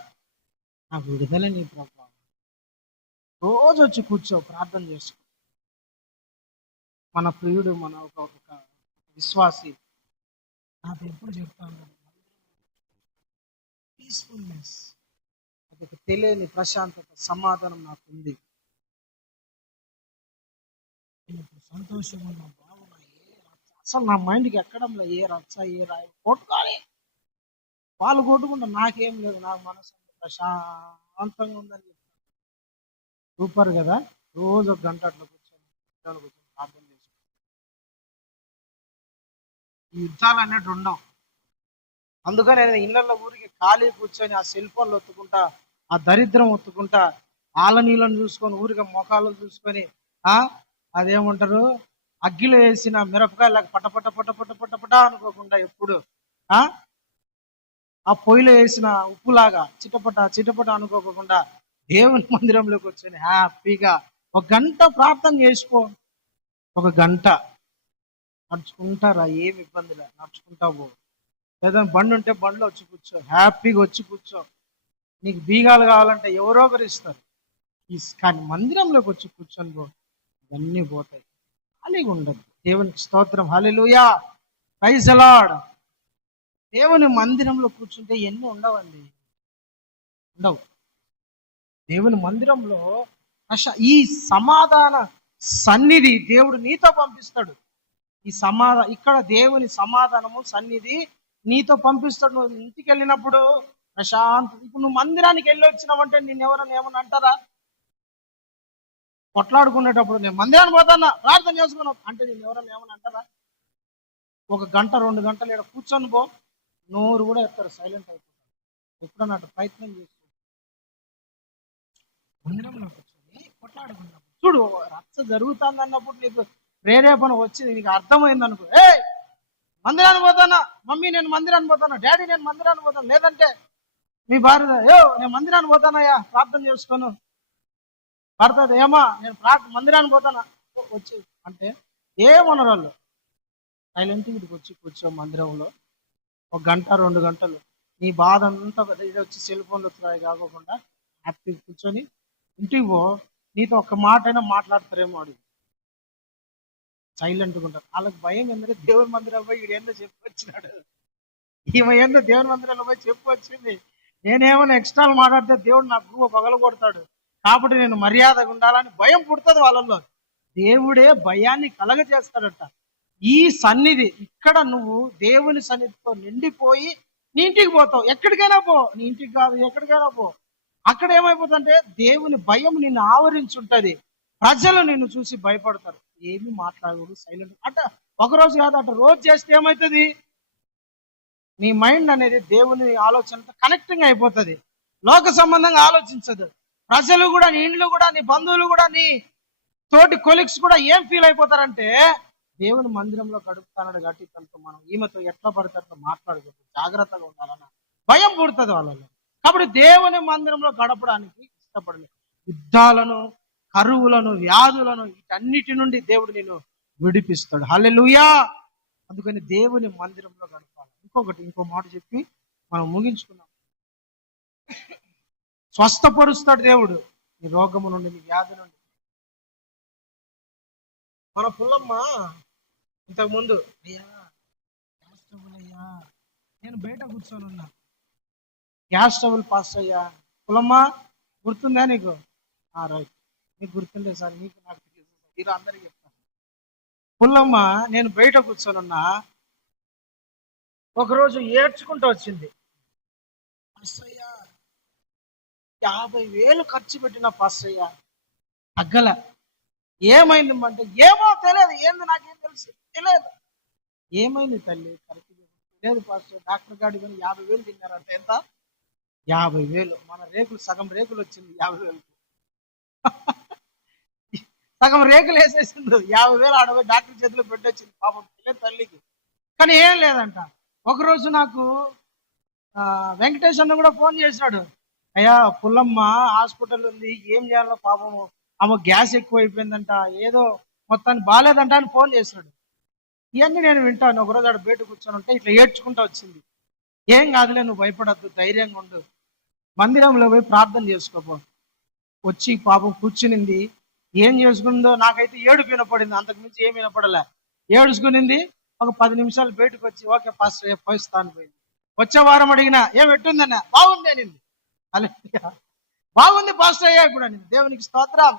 నాకు విడుదల నీ ప్రభా. రోజు వచ్చి కూర్చో, ప్రార్థన చేసుకో. మన ప్రియుడు, మన ఒక విశ్వాసి నాకు ఎప్పుడు చెప్తాను, పీస్ఫుల్నెస్, అదొక తెలియని ప్రశాంతత, సమాధానం నాకు ఉంది. నేను ఇప్పుడు సంతోషంగా ఉన్నా, బాగున్నా, అసలు నా మైండ్కి ఎక్కడంలో ఏ రచ్చ ఏ రాయి కొట్టుకోవాలి, వాళ్ళు కొట్టుకుంటా నాకేం లేదు, నాకు మనసు ప్రశాంతంగా ఉందని చెప్తాను. సూపర్ కదా. రోజు ఒక గంట అట్లా కూర్చొని ప్రార్థన చేసుకుంటాను. ఈ యుద్ధాలు అన్నట్టు ఉండవు. అందుకని నేను ఇళ్ళల్లో ఊరికి ఖాళీ కూర్చొని ఆ సెల్ ఫోన్లు ఒత్తుకుంటా, ఆ దరిద్రం ఒత్తుకుంటా, ఆల నీళ్ళని చూసుకొని ఊరికే మొఖాలు చూసుకొని అదేమంటారు, అగ్గిలో వేసిన మిరపకాయలకు పటపట పటపట పటపట అనుకోకుండా ఎప్పుడు ఆ పొయ్యిలో వేసిన ఉప్పులాగా చిటపట చిటపట అనుకోకుండా దేవుని మందిరంలోకి వచ్చి హ్యాపీగా ఒక గంట ప్రార్థన చేసుకో. ఒక గంట నడుచుకుంటారా, ఏమి ఇబ్బంది లేదు, నడుచుకుంటావు. లేదా బండి ఉంటే బండిలో వచ్చి కూర్చో, హ్యాపీగా వచ్చి కూర్చో. నీకు బీగాలు కావాలంటే ఎవరో ఒకరు ఇస్తారు. కానీ మందిరంలోకి వచ్చి కూర్చొని పో, ఇవన్నీ పోతాయి. ఖాళీగా ఉండదు. దేవునికి స్తోత్రం, హల్లెలూయా, ప్రైజ్ ది లార్డ్. దేవుని మందిరంలో కూర్చుంటే ఎన్ని ఉండవండి, ఉండవు. దేవుని మందిరంలో ఈ సమాధాన సన్నిధి దేవుడు నీతో పంపిస్తాడు. ఇక్కడ దేవుని సమాధానము సన్నిధి నీతో పంపిస్తాడు. నువ్వు ఇంటికి వెళ్ళినప్పుడు ప్రశాంత్. ఇప్పుడు నువ్వు మందిరానికి వెళ్ళి వచ్చినావంటే నేను ఎవరైనా ఏమన్నా అంటారా? కొట్లాడుకునేటప్పుడు నేను మందిరానికి పోతానా ప్రార్థన చేసుకున్నావు అంటే నేను ఎవరైనా ఏమన్నా అంటారా? ఒక గంట 2 గంటలు ఇక్కడ కూర్చొని పో, నోరు కూడా ఎత్తారు, సైలెంట్ అయిపోతారు. ఎప్పుడన్నా అటు ప్రయత్నం చేస్తూ మందిరంలో కూర్చొని కొట్లాడుకున్నప్పుడు చూడు, రచ్చ జరుగుతుంది అన్నప్పుడు నీకు ప్రేరేపణ వచ్చింది, నీకు అర్థమైంది అనుకో, మందిరానికి పోతానా మమ్మీ, నేను మందిరానికి పోతాను, డాడీ నేను మందిరానికి పోతాను, లేదంటే మీ భార్య నేను మందిరానికి పోతానయ్యా ప్రార్థన చేసుకోను, భర్త ఏమా నేను మందిరానికి పోతానా వచ్చి అంటే ఏమన్నారు వాళ్ళు, సైలెంట్ వీటికి వచ్చి కూర్చో మందిరంలో ఒక గంట 2 గంటలు. నీ బాధ అంతా వచ్చి సెల్ ఫోన్లు వస్తున్నాయి కాకుండా హ్యాపీగా కూర్చొని ఇంటికి పో. నీతో ఒక్క మాట అయినా మాట్లాడతారేమో అడుగు, సైలెంట్గా ఉంటారు. వాళ్ళకి భయం ఏంటంటే దేవుని మందిరం పోయి వీడు ఏందో చెప్పు వచ్చినాడు, ఈమె ఏందో దేవుని మందిరంలో పోయి చెప్పు వచ్చింది, నేనేమైనా ఎక్స్ట్రా మాట్లాడితే దేవుడు నాకు గువ్వ పగల కొడతాడు, కాబట్టి నేను మర్యాదగా ఉండాలని భయం పుడుతుంది వాళ్ళల్లో. దేవుడే భయాన్ని కలగజేస్తాడట. ఈ సన్నిధి ఇక్కడ నువ్వు దేవుని సన్నిధితో నిండిపోయి నీ ఇంటికి పోతావు. ఎక్కడికైనా పో, నీ ఇంటికి కాదు ఎక్కడికైనా పో, అక్కడ ఏమైపోతుందంటే దేవుని భయం నిన్ను ఆవరించుంటది. ప్రజలు నిన్ను చూసి భయపడతారు, ఏమి మాట్లాడకూడదు, సైలెంట్. అట ఒకరోజు కాదు, అట రోజు చేస్తే ఏమవుతుంది, నీ మైండ్ అనేది దేవుని ఆలోచనతో కనెక్టింగ్ అయిపోతుంది, లోక సంబంధంగా ఆలోచించదు. ప్రజలు కూడా, నీ ఇండ్లు కూడా, నీ బంధువులు కూడా, నీ తోటి కొలీగ్స్ కూడా ఏం ఫీల్ అయిపోతారంటే దేవుని మందిరంలో గడుపుతానడు కాబట్టి తనతో మనం ఈమెతో ఎట్లా పడితే అట్లా మాట్లాడకూడదు, జాగ్రత్తగా ఉండాలన్న భయం పుడుతుంది వాళ్ళలో. కాబట్టి దేవుని మందిరంలో గడపడానికి ఇష్టపడలేదు. యుద్ధాలను, కరువులను, వ్యాధులను వీటన్నిటి నుండి దేవుడు నిన్ను విడిపిస్తాడు. హల్లెలూయా. అందుకని దేవుని మందిరంలో గడపాలి. ఇంకో మాట చెప్పి మనం ముగించుకున్నాం. స్వస్థపరుస్తాడు దేవుడు నీ రోగము నుండి, నీ వ్యాధి నుండి. మన పుల్లమ్మ ఇంతకుముందు, అయ్యా గ్యాస్ స్టవ్ అయ్యా, నేను బయట కూర్చొని ఉన్నా, గ్యాస్ స్టవ్ పాస్ అయ్యా. పుల్లమ్మ గుర్తుందా నీకు? రైట్, నీకు గుర్తుండే సార్, నీకు నాకు తెలియదు, మీరు అందరికీ చెప్తాను. పుల్లమ్మ నేను బయట కూర్చొని ఉన్నా, ఒకరోజు ఏడ్చుకుంటూ వచ్చింది, అయ్యా 50,000 ఖర్చు పెట్టిన పాస్ అయ్యా తగ్గల. ఏమైంది అంటే, ఏమో తెలియదు, ఏంది నాకేం తెలుసు తెలియదు. ఏమైంది తల్లి? కరెక్ట్ లేదు పాస్టర్, డాక్టర్ గాడి కానీ 50,000 తిన్నారంట. ఎంత? 50,000. మన రేకులు సగం రేకులు వచ్చింది 50,000. సగం రేకులు వేసేసింది, 50,000 ఆడపోయి డాక్టర్ చేతిలో పెట్టొచ్చింది పాపం తెలియదు తల్లికి. కానీ ఏం లేదంట. ఒకరోజు నాకు వెంకటేష్ అన్న కూడా ఫోన్ చేసినాడు, అయ్యా పుల్లమ్మ హాస్పిటల్ ఉంది, ఏం చేయాలో పాపము, ఆమె గ్యాస్ ఎక్కువ అయిపోయిందంట, ఏదో మొత్తాన్ని బాగాలేదంట అని ఫోన్ చేసినాడు. ఇవన్నీ నేను వింటాను. ఒకరోజు ఆడ బయట కూర్చొని ఉంటే ఇట్లా ఏడ్చుకుంటూ వచ్చింది. ఏం కాదులే, నువ్వు భయపడద్దు, ధైర్యంగా ఉండు, మందిరంలో పోయి ప్రార్థన చేసుకోపో. వచ్చి పాపం కూర్చునింది, ఏం చేసుకుందో నాకైతే ఏడుపు వినపడింది, అంతకు మించి ఏమి వినపడలే. ఏడుచుకునింది. ఒక 10 నిమిషాలు బయటకు వచ్చి ఓకే పాస్టర్ పోయిస్తాను పోయింది. వచ్చే వారం అడిగినా ఏం ఎట్టుందన్న, బాగుంది అనింది. హల్లెలూయా, బాగుంది పాస్టర్ అయ్యా ఇప్పుడు అనింది. దేవునికి స్తోత్రం.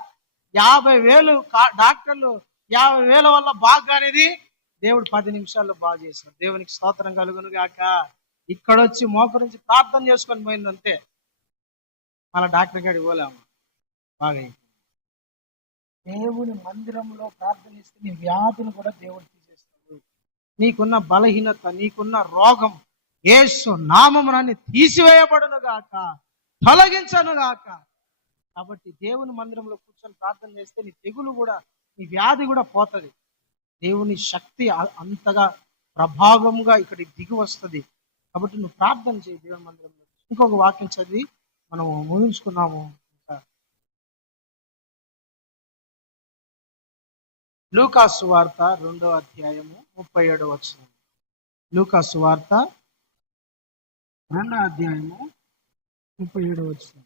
50,000 డాక్టర్లు 50,000 వల్ల బాగానేది దేవుడు 10 నిమిషాల్లో బాగు చేశాడు. దేవునికి స్తోత్రం కలుగును గాక. ఇక్కడొచ్చి మోకరించి ప్రార్థన చేసుకొని పోయిందంతే, మన డాక్టర్ గారికి పోలేము. బాగా దేవుని మందిరంలో ప్రార్థనిస్తే నీ వ్యాధులు కూడా దేవుడు తీసేస్తాడు. నీకున్న బలహీనత, నీకున్న రోగం యేసు నామమునాన్ని తీసివేయబడును గాక, తొలగించను గాక. కాబట్టి దేవుని మందిరంలో కూర్చొని ప్రార్థన చేస్తే నీ తెగులు కూడా, నీ వ్యాధి కూడా పోతుంది. దేవుని శక్తి అంతగా ప్రభావంగా ఇక్కడికి దిగి వస్తుంది. కాబట్టి నువ్వు ప్రార్థన చేయి దేవుని మందిరంలో. ఇంకొక వాక్యం చదివి మనం ముగించుకున్నాము. లూకా సువార్త 2వ అధ్యాయము 37వ వచనం. లూకా సువార్త 2వ అధ్యాయము 37వ వచనం.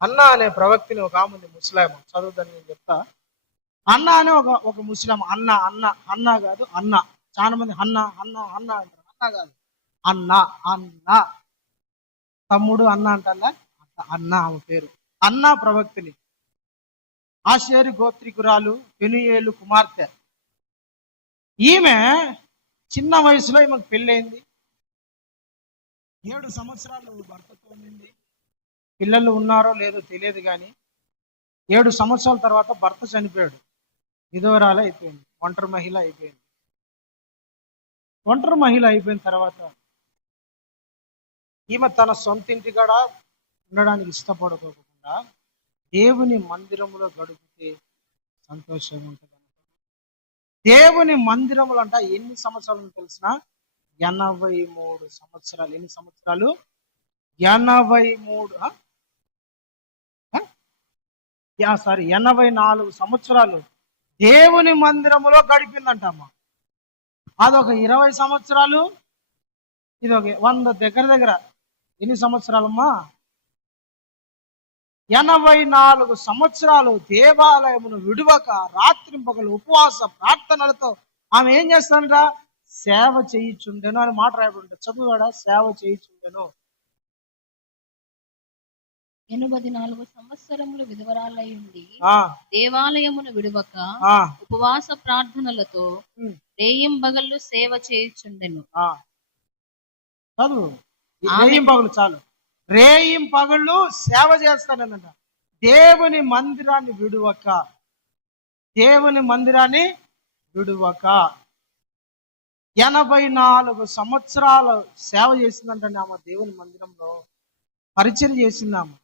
అన్నా అనే ప్రవక్తిని ఒక ఆమె ముస్లాం, చదువుదని నేను చెప్తా. అన్న అనే ఒక ముస్లాం, అన్న కాదు అన్న. చాలా మంది అన్న అంటారు. అన్న కాదు, అన్న. తమ్ముడు అన్న అంటారా? అన్న ఆమె పేరు. అన్న ప్రవక్తిని, ఆషేరు గోత్రికురాలు, పెనుయేలు కుమార్తె. ఈమె చిన్న వయసులో ఈమెకు పెళ్ళైంది. 7 సంవత్సరాలు భర్తతో ఉండింది. పిల్లలు ఉన్నారో లేదో తెలియదు కానీ 7 సంవత్సరాల తర్వాత భర్త చనిపోయాడు. విధవరాలు అయిపోయింది, ఒంటరి మహిళ అయిపోయింది. ఒంటరి మహిళ అయిపోయిన తర్వాత ఈమె తన సొంత ఇంటికాడ ఉండడానికి ఇష్టపడుకోకుండా దేవుని మందిరంలో గడిపితే సంతోషంగా ఉంటుంది. దేవుని మందిరములు అంట ఎన్ని సంవత్సరాలు తెలిసిన? 83 సంవత్సరాలు. ఎన్ని సంవత్సరాలు? 84 సంవత్సరాలు దేవుని మందిరములో గడిపిందంటమ్మా. అదొక 20 సంవత్సరాలు, ఇది ఒక 100 దగ్గర. ఎన్ని సంవత్సరాలమ్మా? 84 సంవత్సరాలు దేవాలయమును విడువక రాత్రింపగలు ఉపవాస ప్రార్థనలతో ఆమె ఏం చేస్తానంట? సేవ చేయుచుండెను అని మాట రాయబడి. చదువుడా, సేవ చేయుచుండెను. 84 సంవత్సరములు విధవరాలై ఉండి దేవాలయమును విడువక ఉపవాస ప్రార్థనలతో రేయింబగళ్ళు సేవ చేయుచుండెను. చదువు, రేయింబగళ్ళు చాలు. రేయింబగళ్ళు సేవ చేస్తానన్నట. దేవుని మందిరాన్ని విడువక 84 సంవత్సరాలు సేవ చేసిందంటే ఆమె దేవుని మందిరంలో పరిచయం చేసిందాము.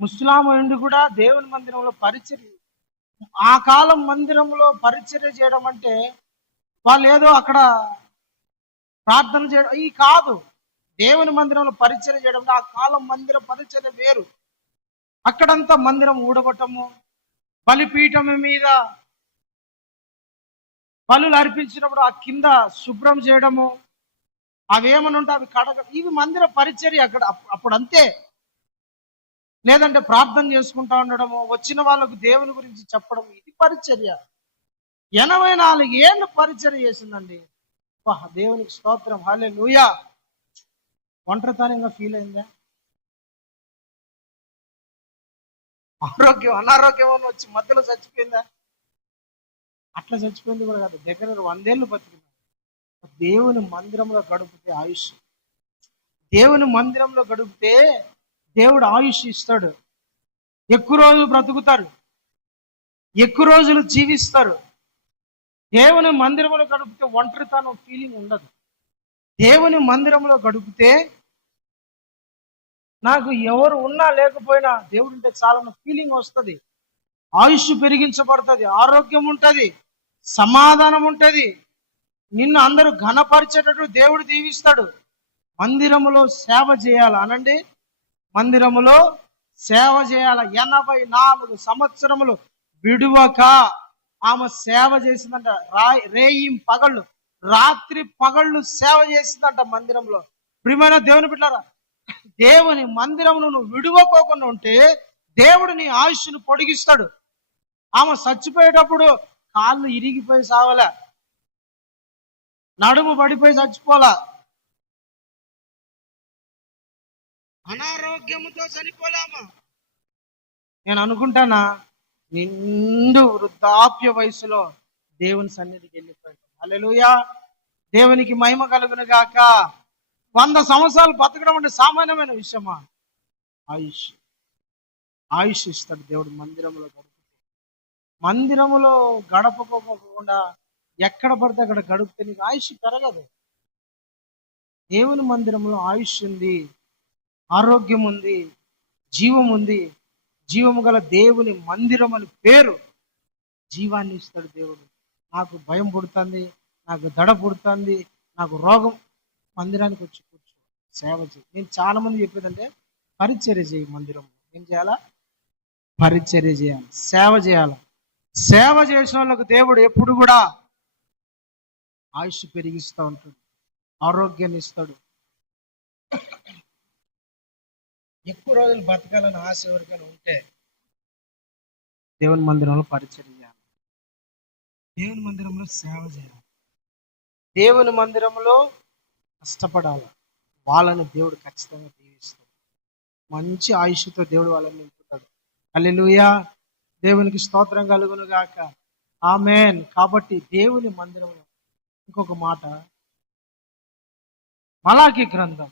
ముస్లాం కూడా దేవుని మందిరంలో పరిచర్య. ఆ కాలం మందిరంలో పరిచర్య చేయడం అంటే వాళ్ళు ఏదో అక్కడ ప్రార్థన చేయడం ఈ కాదు. దేవుని మందిరంలో పరిచర్య చేయడం ఆ కాలం మందిర పరిచర్య వేరు. అక్కడంతా మందిరం ఊడగొట్టము, బలిపీఠం మీద బలులు అర్పించినప్పుడు ఆ కింద శుభ్రం చేయడము, అవేమని ఉంటే అవి కడగ, ఇవి మందిర పరిచర్య అక్కడ. అప్పుడు అంతే. లేదంటే ప్రార్థన చేసుకుంటా ఉండడము, వచ్చిన వాళ్ళకు దేవుని గురించి చెప్పడం, ఇది పరిచర్య. 84 ఏళ్ళు పరిచర్య చేసిందండి. దేవునికి స్తోత్రం, హల్లెలూయా. ఒంటరితనంగా ఫీల్ అయిందా? అనారోగ్యం అని వచ్చి మధ్యలో చచ్చిపోయిందా? అట్లా చచ్చిపోయింది కూడా కాదు. దగ్గర 100 ఏళ్ళు బతికింది. దేవుని మందిరంలో గడిపితే ఆయుష్, దేవుని మందిరంలో గడిపితే దేవుడు ఆయుష్ ఇస్తాడు. ఎక్కువ రోజులు బ్రతుకుతారు, ఎక్కువ రోజులు జీవిస్తారు. దేవుని మందిరంలో గడిపితే ఒంటరితనం ఫీలింగ్ ఉండదు. దేవుని మందిరంలో గడిపితే నాకు ఎవరు ఉన్నా లేకపోయినా దేవుడు ఉంటే చాలా ఫీలింగ్ వస్తుంది. ఆయుష్ పెరిగించబడుతుంది, ఆరోగ్యం ఉంటుంది, సమాధానం ఉంటుంది. నిన్ను అందరూ ఘనపరిచేటట్టు దేవుడు దీవిస్తాడు. మందిరములో సేవ చేయాలి అనండి. మందిరములో సేవ చేయాల. 84 సంవత్సరములు విడువక ఆమె సేవ చేసిందంట. రేయిం పగళ్ళు, రాత్రి పగళ్ళు సేవ చేసిందంట మందిరంలో. ప్రియమైన దేవుని బిడ్డలారా, దేవుని మందిరమును నువ్వు విడువకోకుండా ఉంటే దేవుడు నీ ఆయుష్ను పొడిగిస్తాడు. ఆమె చచ్చిపోయేటప్పుడు కాళ్ళు ఇరిగిపోయి సావలే, నడుము పడిపోయి చచ్చిపోలా, అనారోగ్యంతో చనిపోలామా. నేను అనుకుంటానా నిండు వృద్ధాప్య వయసులో దేవుని సన్నిధికి వెళ్ళిపోయాడు. హల్లెలూయా, దేవునికి మహిమ కలుగును గాక. 100 సంవత్సరాలు బతకడం అంటే సామాన్యమైన విషయమా? ఆయుష్ ఇస్తాడు దేవుడు. మందిరములో గడపకోకుండా ఎక్కడ పడితే అక్కడ గడిపితే నీకు ఆయుష్ పెరగదు. దేవుని మందిరంలో ఆయుష్ ఉంది, ఆరోగ్యం ఉంది, జీవం ఉంది. జీవము గల దేవుని మందిరం అని పేరు. జీవాన్ని ఇస్తాడు దేవుడు. నాకు భయం పుడుతుంది, నాకు దడ పుడుతుంది, నాకు రోగం, మందిరానికి వచ్చి కూర్చో, సేవ చేయి. నేను చాలా మంది చెప్పేదంటే పరిచర్య చేయి. మందిరం ఏం చేయాలా? పరిచర్య చేయాలి, సేవ చేయాలి. సేవ చేసిన వాళ్ళకు దేవుడు ఎప్పుడు కూడా ఆయుష్ పెరిగిస్తూ ఉంటాడు, ఆరోగ్యాన్ని ఇస్తాడు. ఎక్కువ రోజులు బతకాలని ఆశ ఎవరికైనా ఉంటే దేవుని మందిరంలో పరిచర్య చేయాలి, దేవుని మందిరంలో సేవ చేయాలి, దేవుని మందిరంలో కష్టపడాలి. వాళ్ళని దేవుడు ఖచ్చితంగా దీవిస్తాడు. మంచి ఆయుష్తో దేవుడు వాళ్ళని నింపుతాడు. హల్లెలూయా, దేవునికి స్తోత్రం కలుగును గాక. ఆమేన్. కాబట్టి దేవుని మందిరంలో ఇంకొక మాట, మలాకి గ్రంథం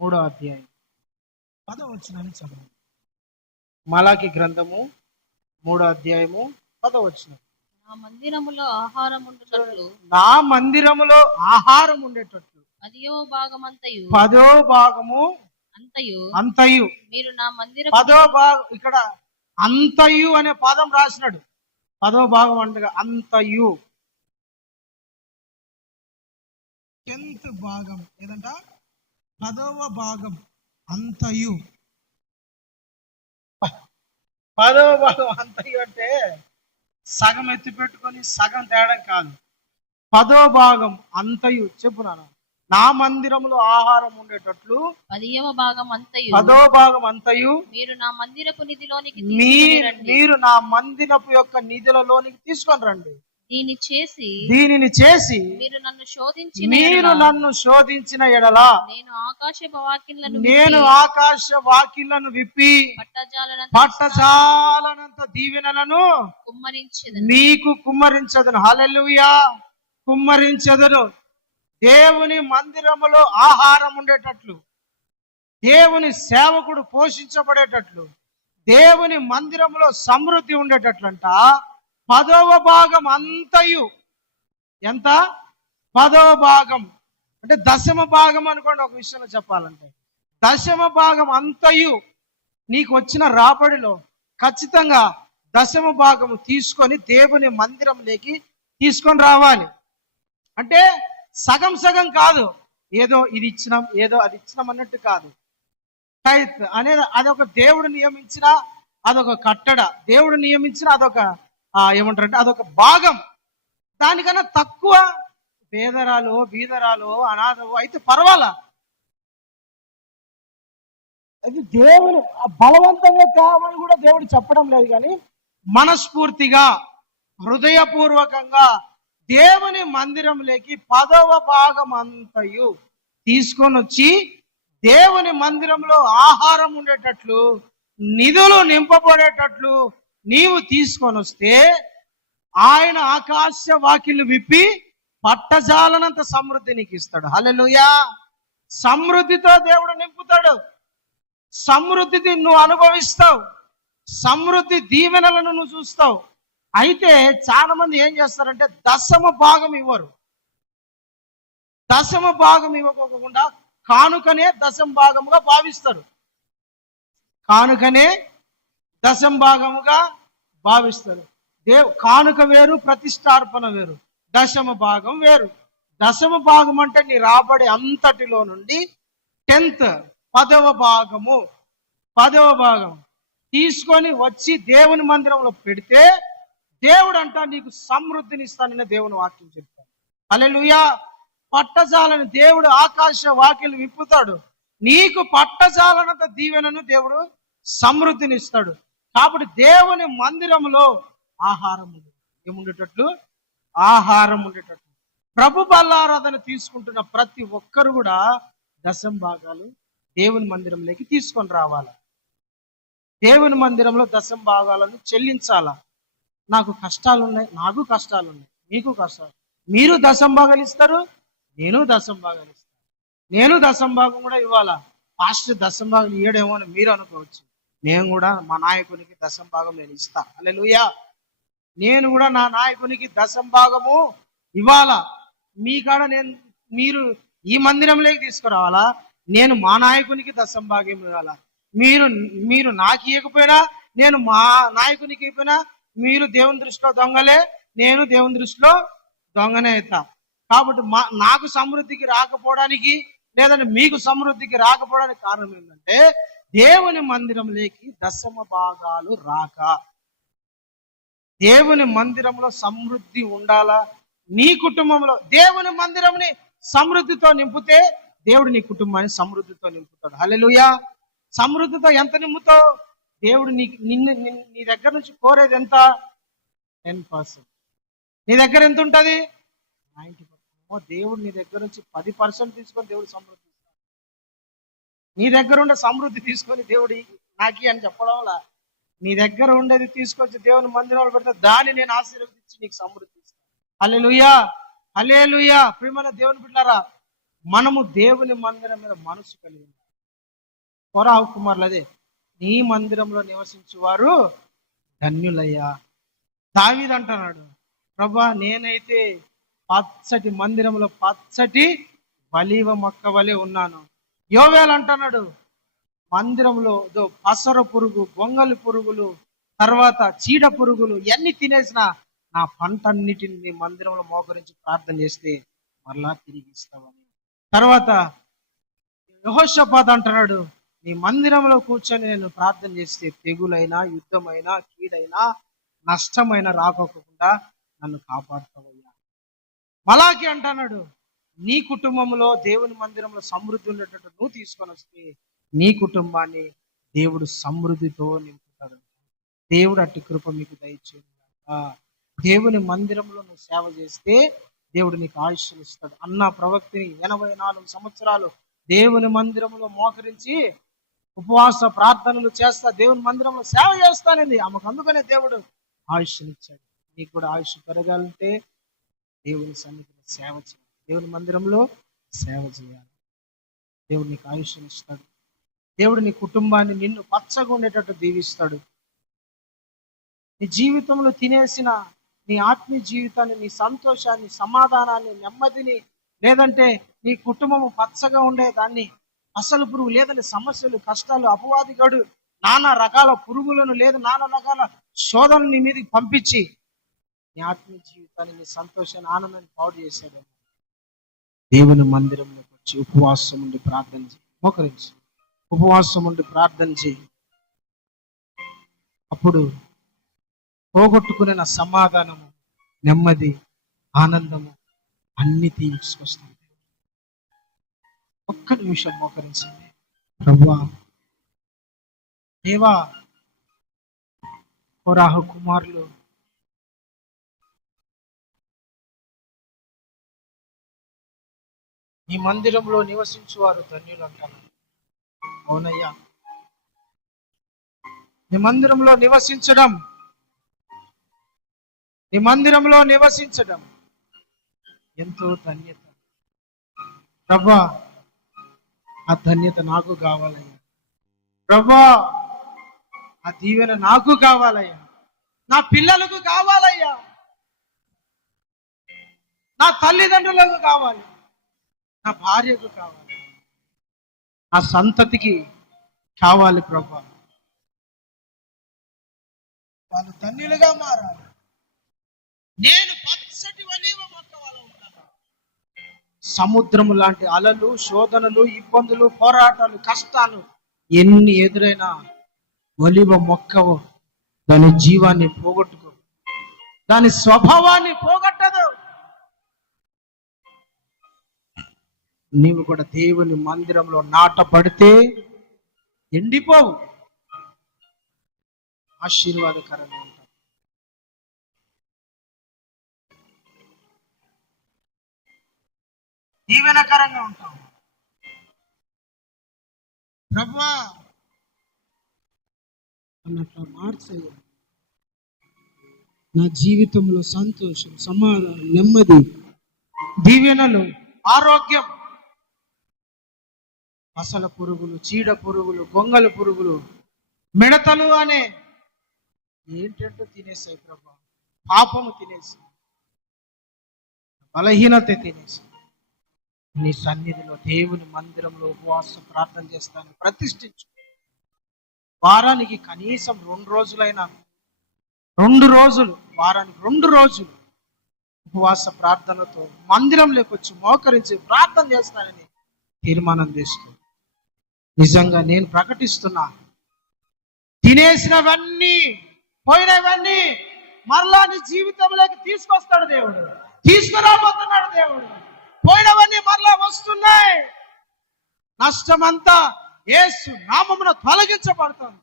3వ అధ్యాయం 10వ వచనాన్ని చదవండి. మలాకి గ్రంథము 3వ అధ్యాయము 10వ వచనం. నా మందిరములో ఆహారం ఉండేటట్లు, నా మందిరములో ఆహారం ఉండేటట్లు 10వ భాగమంతయు 10వ భాగము అంతయు మీరు నా మందిర 10వ భాగం, ఇక్కడ అంతయు అనే పదం రాసినాడు. 10వ భాగం అంటగా అంతయు, 10th భాగం ఏదంట, 10వ భాగం అంతయు. 10వ భాగం అంతయు అంటే సగం ఎత్తి పెట్టుకొని సగం తేడం కాదు. 10వ భాగం అంతయు. చెప్పు నాన్న. నా మందిరంలో ఆహారం ఉండేటట్లు 10వ భాగం అంతయు 10వ భాగం అంతయు మీరు నా మందిరపు నిధిలోనికి మీరు నా మందిరపు యొక్క నిధులలోనికి తీసుకొని రండి. దీనిని చేసి మీరు నన్ను శోధించిన ఎడల నేను ఆకాశ వాకిళ్లను విప్పి పట్టజాలనంత దీవెనలను మీకు కుమ్మరించదును. హల్లెలూయా, కుమ్మరించదును. దేవుని మందిరములో ఆహారం ఉండేటట్లు, దేవుని సేవకుడు పోషించబడేటట్లు, దేవుని మందిరములో సమృద్ధి ఉండేటట్లంట 10వ భాగం అంతయు. ఎంత? 10వ భాగం అంటే 10వ భాగం అనుకోండి. ఒక విషయంలో చెప్పాలంటే 10వ భాగం అంతయు నీకు వచ్చిన రాబడిలో ఖచ్చితంగా 10వ భాగము తీసుకొని దేవుని మందిరంలోకి తీసుకొని రావాలి. అంటే సగం సగం కాదు, ఏదో ఇది ఇచ్చినాం ఏదో అది ఇచ్చినాం అన్నట్టు కాదు. టైత్ అనేది అదొక దేవుడు నియమించిన అదొక కట్టడ, దేవుడు నియమించిన అదొక ఏమంటారంటే అదొక భాగం. దానికన్నా తక్కువ పేదరాలు బీదరాలు అనాథవు అయితే పర్వాలా. అది దేవుని బలవంతంగా కావాలని కూడా దేవుడు చెప్పడం లేదు, కానీ మనస్ఫూర్తిగా హృదయపూర్వకంగా దేవుని మందిరంలోకి 10వ భాగం అంతయు తీసుకొని వచ్చి దేవుని మందిరంలో ఆహారం ఉండేటట్లు, నిధులు నింపబడేటట్లు నీవు తీసుకొని వస్తే ఆయన ఆకాశ వాకిళ్ళు విప్పి పట్టజాలనంత సమృద్ధి నీకు ఇస్తాడు. హల్లెలూయా, సమృద్ధితో దేవుడు నింపుతాడు. సమృద్ధిని నువ్వు అనుభవిస్తావు, సమృద్ధి దీవెనలను నువ్వు చూస్తావు. అయితే చాలా మంది ఏం చేస్తారంటే 10వ భాగం ఇవ్వరు. 10వ భాగం ఇవ్వకోకుండా కానుకనే 10వ భాగముగా భావిస్తారు. కానుకనే 10వ భాగముగా భావిస్తారు. కానుక వేరు, ప్రతిష్టార్పణ వేరు, 10వ భాగం వేరు. 10వ భాగం అంటే నీ రాబడి అంతటిలో నుండి 10వ భాగం తీసుకొని వచ్చి దేవుని మందిరంలో పెడితే దేవుడు అంట నీకు సమృద్ధిని ఇస్తానని దేవుని వాక్యం చెప్తాడు. హల్లెలూయా. పట్టజాలని దేవుడు ఆకాశ వాకిలు విప్పుతాడు. నీకు పట్టజాలనంత దీవెనను దేవుడు సమృద్ధిని ఇస్తాడు. కాబట్టి దేవుని మందిరంలో ఆహారం ఏముండేటట్లు, ఆహారం ఉండేటట్లు. ప్రభు బల్లారాధన తీసుకుంటున్న ప్రతి ఒక్కరు కూడా దశం భాగాలు దేవుని మందిరంలోకి తీసుకొని రావాలి. దేవుని మందిరంలో దశం భాగాలను చెల్లించాలా. నాకు కష్టాలు ఉన్నాయి, నాకు కష్టాలు ఉన్నాయి, మీకు కష్టాలు. మీరు దశం భాగాలు ఇస్తారు, నేను దశం భాగాలు ఇస్తాను. నేను దశం భాగం కూడా ఇవ్వాలా. పాస్టర్ దశం భాగం ఇయ్యడేమో అని మీరు అనుకోవచ్చు. నేను కూడా మా నాయకునికి దశం భాగం నేను ఇస్తా. హల్లెలూయా. నేను కూడా నా నాయకునికి దశం భాగము ఇవ్వాలా. మీ కాడ మీరు ఈ మందిరంలోకి తీసుకురావాలా. నేను మా నాయకునికి దశం భాగం ఇవ్వాలా. మీరు నాకు ఇవ్వకపోయినా, నేను మా నాయకునికి ఇవ్వకపోయినా, మీరు దేవుని దృష్టిలో దొంగలే, నేను దేవుని దృష్టిలో దొంగనే అవుతా. కాబట్టి నాకు సమృద్ధికి రాకపోవడానికి, లేదంటే మీకు సమృద్ధికి రాకపోవడానికి కారణం ఏంటంటే దేవుని మందిరంలోకి దశమ భాగాలు రాక. దేవుని మందిరంలో సమృద్ధి ఉండాలా. నీ కుటుంబంలో దేవుని మందిరంని సమృద్ధితో నింపితే దేవుడు నీ కుటుంబాన్ని సమృద్ధితో నింపుతాడు. హల్లెలూయా. సమృద్ధితో ఎంత నింపుతావు? దేవుడు నీ దగ్గర నుంచి కోరేది ఎంత? 10%. నీ దగ్గర ఎంత ఉంటుంది? 90%. దేవుడు నీ దగ్గర నుంచి 10% తీసుకొని దేవుడు సమృద్ధి ఇస్తాడు. నీ దగ్గర ఉండే సమృద్ధి తీసుకొని దేవుడు నాకి అని చెప్పడంలా, నీ దగ్గర ఉండేది తీసుకొచ్చి దేవుని మందిరంలో పెడితే దాన్ని నేను ఆశీర్వదించి నీకు సమృద్ధి ఇస్తాను. హల్లెలూయా, హల్లెలూయా. ప్రియమైన దేవుని బిడ్డలారా, మనము దేవుని మందిరం మీద మనసు కలిగి ఉన్నాం. కోరాహు కుమారులు అదే, నీ మందిరంలో నివసించువారు ధన్యులయ్యా. దావీదు అంటున్నాడు, ప్రభా నేనైతే పచ్చటి మందిరంలో పచ్చటి వలీవ మొక్క వలె ఉన్నాను. యోవేలు అంటున్నాడు, మందిరంలో పసర పురుగు, గొంగలి పురుగులు, తర్వాత చీడ పురుగులు ఎన్ని తినేసిన నా పంటన్నిటిని నీ మందిరంలో మోకరించి ప్రార్థన చేస్తే మరలా తిరిగి ఇస్తావని. తర్వాత యెహోషాపాతు అంటున్నాడు, నీ మందిరంలో కూర్చొని నేను ప్రార్థన చేస్తే తెగులైనా, యుద్ధమైనా, కీడైనా, నష్టమైన రాకోకుండా నన్ను కాపాడుతావయ్యా. మలాకి అంటున్నాడు, నీ కుటుంబంలో దేవుని మందిరంలో సమృద్ధి ఉండేటట్టు నువ్వు తీసుకొని వస్తే నీ కుటుంబాన్ని దేవుడు సమృద్ధితో నింపుతాడు. దేవుడు అట్టి కృప మీకు దయచేయండి. దేవుని మందిరంలో నువ్వు సేవ చేస్తే దేవుడు నీకు ఆయుష్ను ఇస్తాడు. అన్న ప్రవక్తిని 84 సంవత్సరాలు దేవుని మందిరంలో మోకరించి ఉపవాస ప్రార్థనలు చేస్తా దేవుని మందిరంలో సేవ చేస్తానండి. ఆమెకు అందుకనే దేవుడు ఆయుష్ని ఇచ్చాడు. నీకు కూడా ఆయుష్ పెరగాలంటే దేవుని సన్నిధిలో సేవ చేయాలి, దేవుని మందిరంలో సేవ చేయాలి. దేవుడు నీకు ఆయుష్ని ఇస్తాడు. దేవుడు నీ కుటుంబాన్ని నిన్ను పచ్చగా ఉండేటట్టు దీవిస్తాడు. నీ జీవితంలో తినేసిన నీ ఆత్మీయ జీవితాన్ని, నీ సంతోషాన్ని, సమాధానాన్ని, నెమ్మదిని, లేదంటే నీ కుటుంబము పచ్చగా ఉండే దాన్ని, అసలు పురుగు లేదంటే సమస్యలు, కష్టాలు, అపవాదిగాడు నానా రకాల పురుగులను లేదా నానా రకాల శోధనలు నీ మీదకి పంపించి నీ ఆత్మీయ జీవితాన్ని, నీ సంతోషాన్ని, ఆనందాన్ని పాడు చేశాడు. దేవుని మందిరంలోకి వచ్చి ఉపవాసం ఉండి ప్రార్థన చేయి. మోకరించి ఉపవాసం ఉండి ప్రార్థన చేయి. అప్పుడు పోగొట్టుకునే నా సమాధానము, నెమ్మది, ఆనందము అన్ని తీసుకొస్తాయి. ఒక్క నిమిషం మోకరించండి. ప్రభువా, దేవా, కోరాహు కుమారులు ఈ మందిరంలో నివసించువారు ధన్యులు అంటారు. అవునయ్యా, నీ మందిరంలో నివసించడం, నీ మందిరంలో నివసించడం ఎంతో ధన్యత. ప్రభా, ఆ ధన్యత నాకు కావాలయ్యా. ప్రభా, ఆ దీవెన నాకు కావాలయ్యా. నా పిల్లలకు కావాలయ్యా. నా తల్లిదండ్రులకు కావాలి. నా భార్యకు కావాలి. నా సంతతికి కావాలి. ప్రభా, వాళ్ళు ధన్యులుగా మారాలి. నేను పచ్చటి ఒలీవ మొక్క వలె ఉంటాను. సముద్రము లాంటి అలలు, శోధనలు, ఇబ్బందులు, పోరాటాలు, కష్టాలు ఎన్ని ఎదురైనా ఒలీవ మొక్క దాని జీవాన్ని పోగొట్టుకో, దాని స్వభావాన్ని పోగొట్టదు. నీవు కూడా దేవుని మందిరంలో నాటపడితే ఎండిపోవు. ఆశీర్వాదకరంగా ఉంటాం. దీవెనకరంగా ఉంటాం. ప్రభువా అన్నట్టు మార్చేయ. నా జీవితంలో సంతోషం, సమాధానం, నెమ్మది, దీవెనలు, ఆరోగ్యం, అసల పురుగులు, చీడ పురుగులు, గొంగల పురుగులు, మిడతలు అనే ఏంటంటో తినేసాయి ప్రభా. పాపము తినేసి, బలహీనత తినేసి నీ సన్నిధిలో దేవుని మందిరంలో ఉపవాసం ప్రార్థన చేస్తాను. ప్రతిష్ఠించు. వారానికి కనీసం 2 రోజులైనా, 2 రోజులు, వారానికి 2 రోజులు ఉపవాస ప్రార్థనతో మందిరంలోకి వచ్చి మోకరించి ప్రార్థన చేస్తానని తీర్మానం చేసుకో. నిజంగా నేను ప్రకటిస్తున్నా, తినేసినవన్నీ, పోయినవన్నీ మరలా నీ జీవితంలోకి తీసుకొస్తాడు దేవుడు, తీసుకురాబోతున్నాడు దేవుడు. పోయినవన్నీ మరలా వస్తున్నాయి. నష్టమంతా యేసు నామమున తొలగించబడతాను.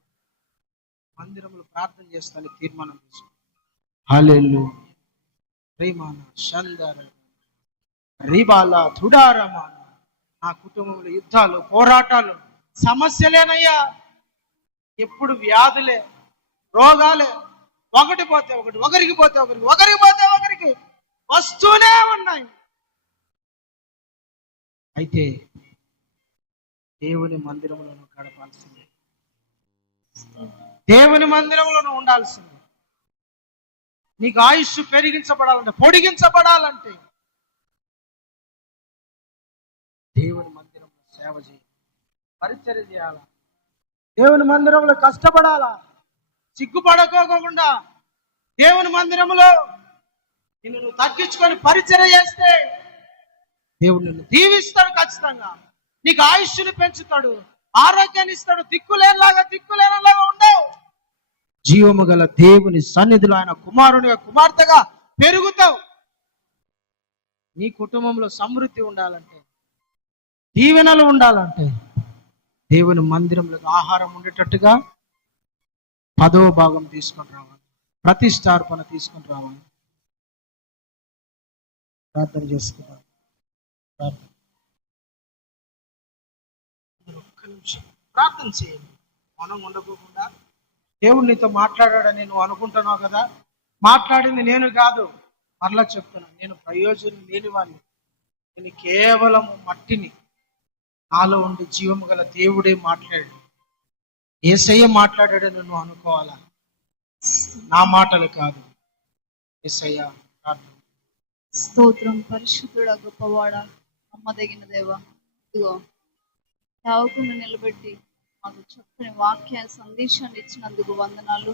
మందిరంలో ప్రార్థన చేస్తాను తీర్మానం చేసుకో. హల్లెలూయా. ప్రేమాన షందర రిబాల తుడారమాన. నా కుటుంబంలో యుద్ధాలు, పోరాటాలు, సమస్యలేనయ్యా. ఎప్పుడు వ్యాధులే, రోగాలే, ఒకటి పోతే ఒకటి, ఒకరికి పోతే ఒకరికి, ఒకరికి పోతే ఒకరికి వస్తూనే ఉన్నాయి. అయితే దేవుని మందిరంలోనూ గడపాల్సిందే, దేవుని మందిరంలోనూ ఉండాల్సిందే. నీకు ఆయుష్ పెరిగించబడాలంటే, పొడిగించబడాలంటే దేవుని మందిరంలో సేవ చేయాలి, పరిచర్య చేయాలా, దేవుని మందిరంలో కష్టపడాలా, సిగ్గుపడకోకుండా దేవుని మందిరంలో నిన్ను నువ్వు తగ్గించుకొని పరిచర్య చేస్తే దేవుడు నిన్ను దీవిస్తాడు. ఖచ్చితంగా నీకు ఆయుష్ని పెంచుతాడు, ఆరోగ్యాన్ని ఇస్తాడు. దిక్కులేనిలాగా ఉండవు. జీవము గల దేవుని సన్నిధిలో ఆయన కుమారునిగా, కుమార్తెగా పెరుగుతావు. నీ కుటుంబంలో సమృద్ధి ఉండాలంటే, దీవెనలు ఉండాలంటే దేవుని మందిరంలో ఆహారం ఉండేటట్టుగా 10వ భాగం తీసుకొని రావాలి, ప్రతిష్టార్పణ తీసుకొని రావాలి. ప్రార్థన చేసుకుందాం. ఒక్క నిమిషం ప్రార్థన చేయండి. మనం ఉండకోకుండా దేవుడు నీతో మాట్లాడాడని నువ్వు అనుకుంటున్నావు కదా. మాట్లాడింది నేను కాదు, మరలా చెప్తున్నా, నేను ప్రయోజనం లేని వాడిని. నేను కేవలము మట్టిని. నాలో ఉండి జీవము గల దేవుడే మాట్లాడాడు. యేసయ్య మాట్లాడాడని నువ్వు అనుకోవాలా, నా మాటలు కాదు. యేసయ్య ప్రార్థన. స్తోత్రం. పరిశుద్ధుడా, గొప్పవాడా, నమ్మదగిన దేవా, ఇదిగో సేవకుని నిలబెట్టి మాకు చక్కని వాక్య సందేశాన్ని ఇచ్చినందుకు వందనాలు.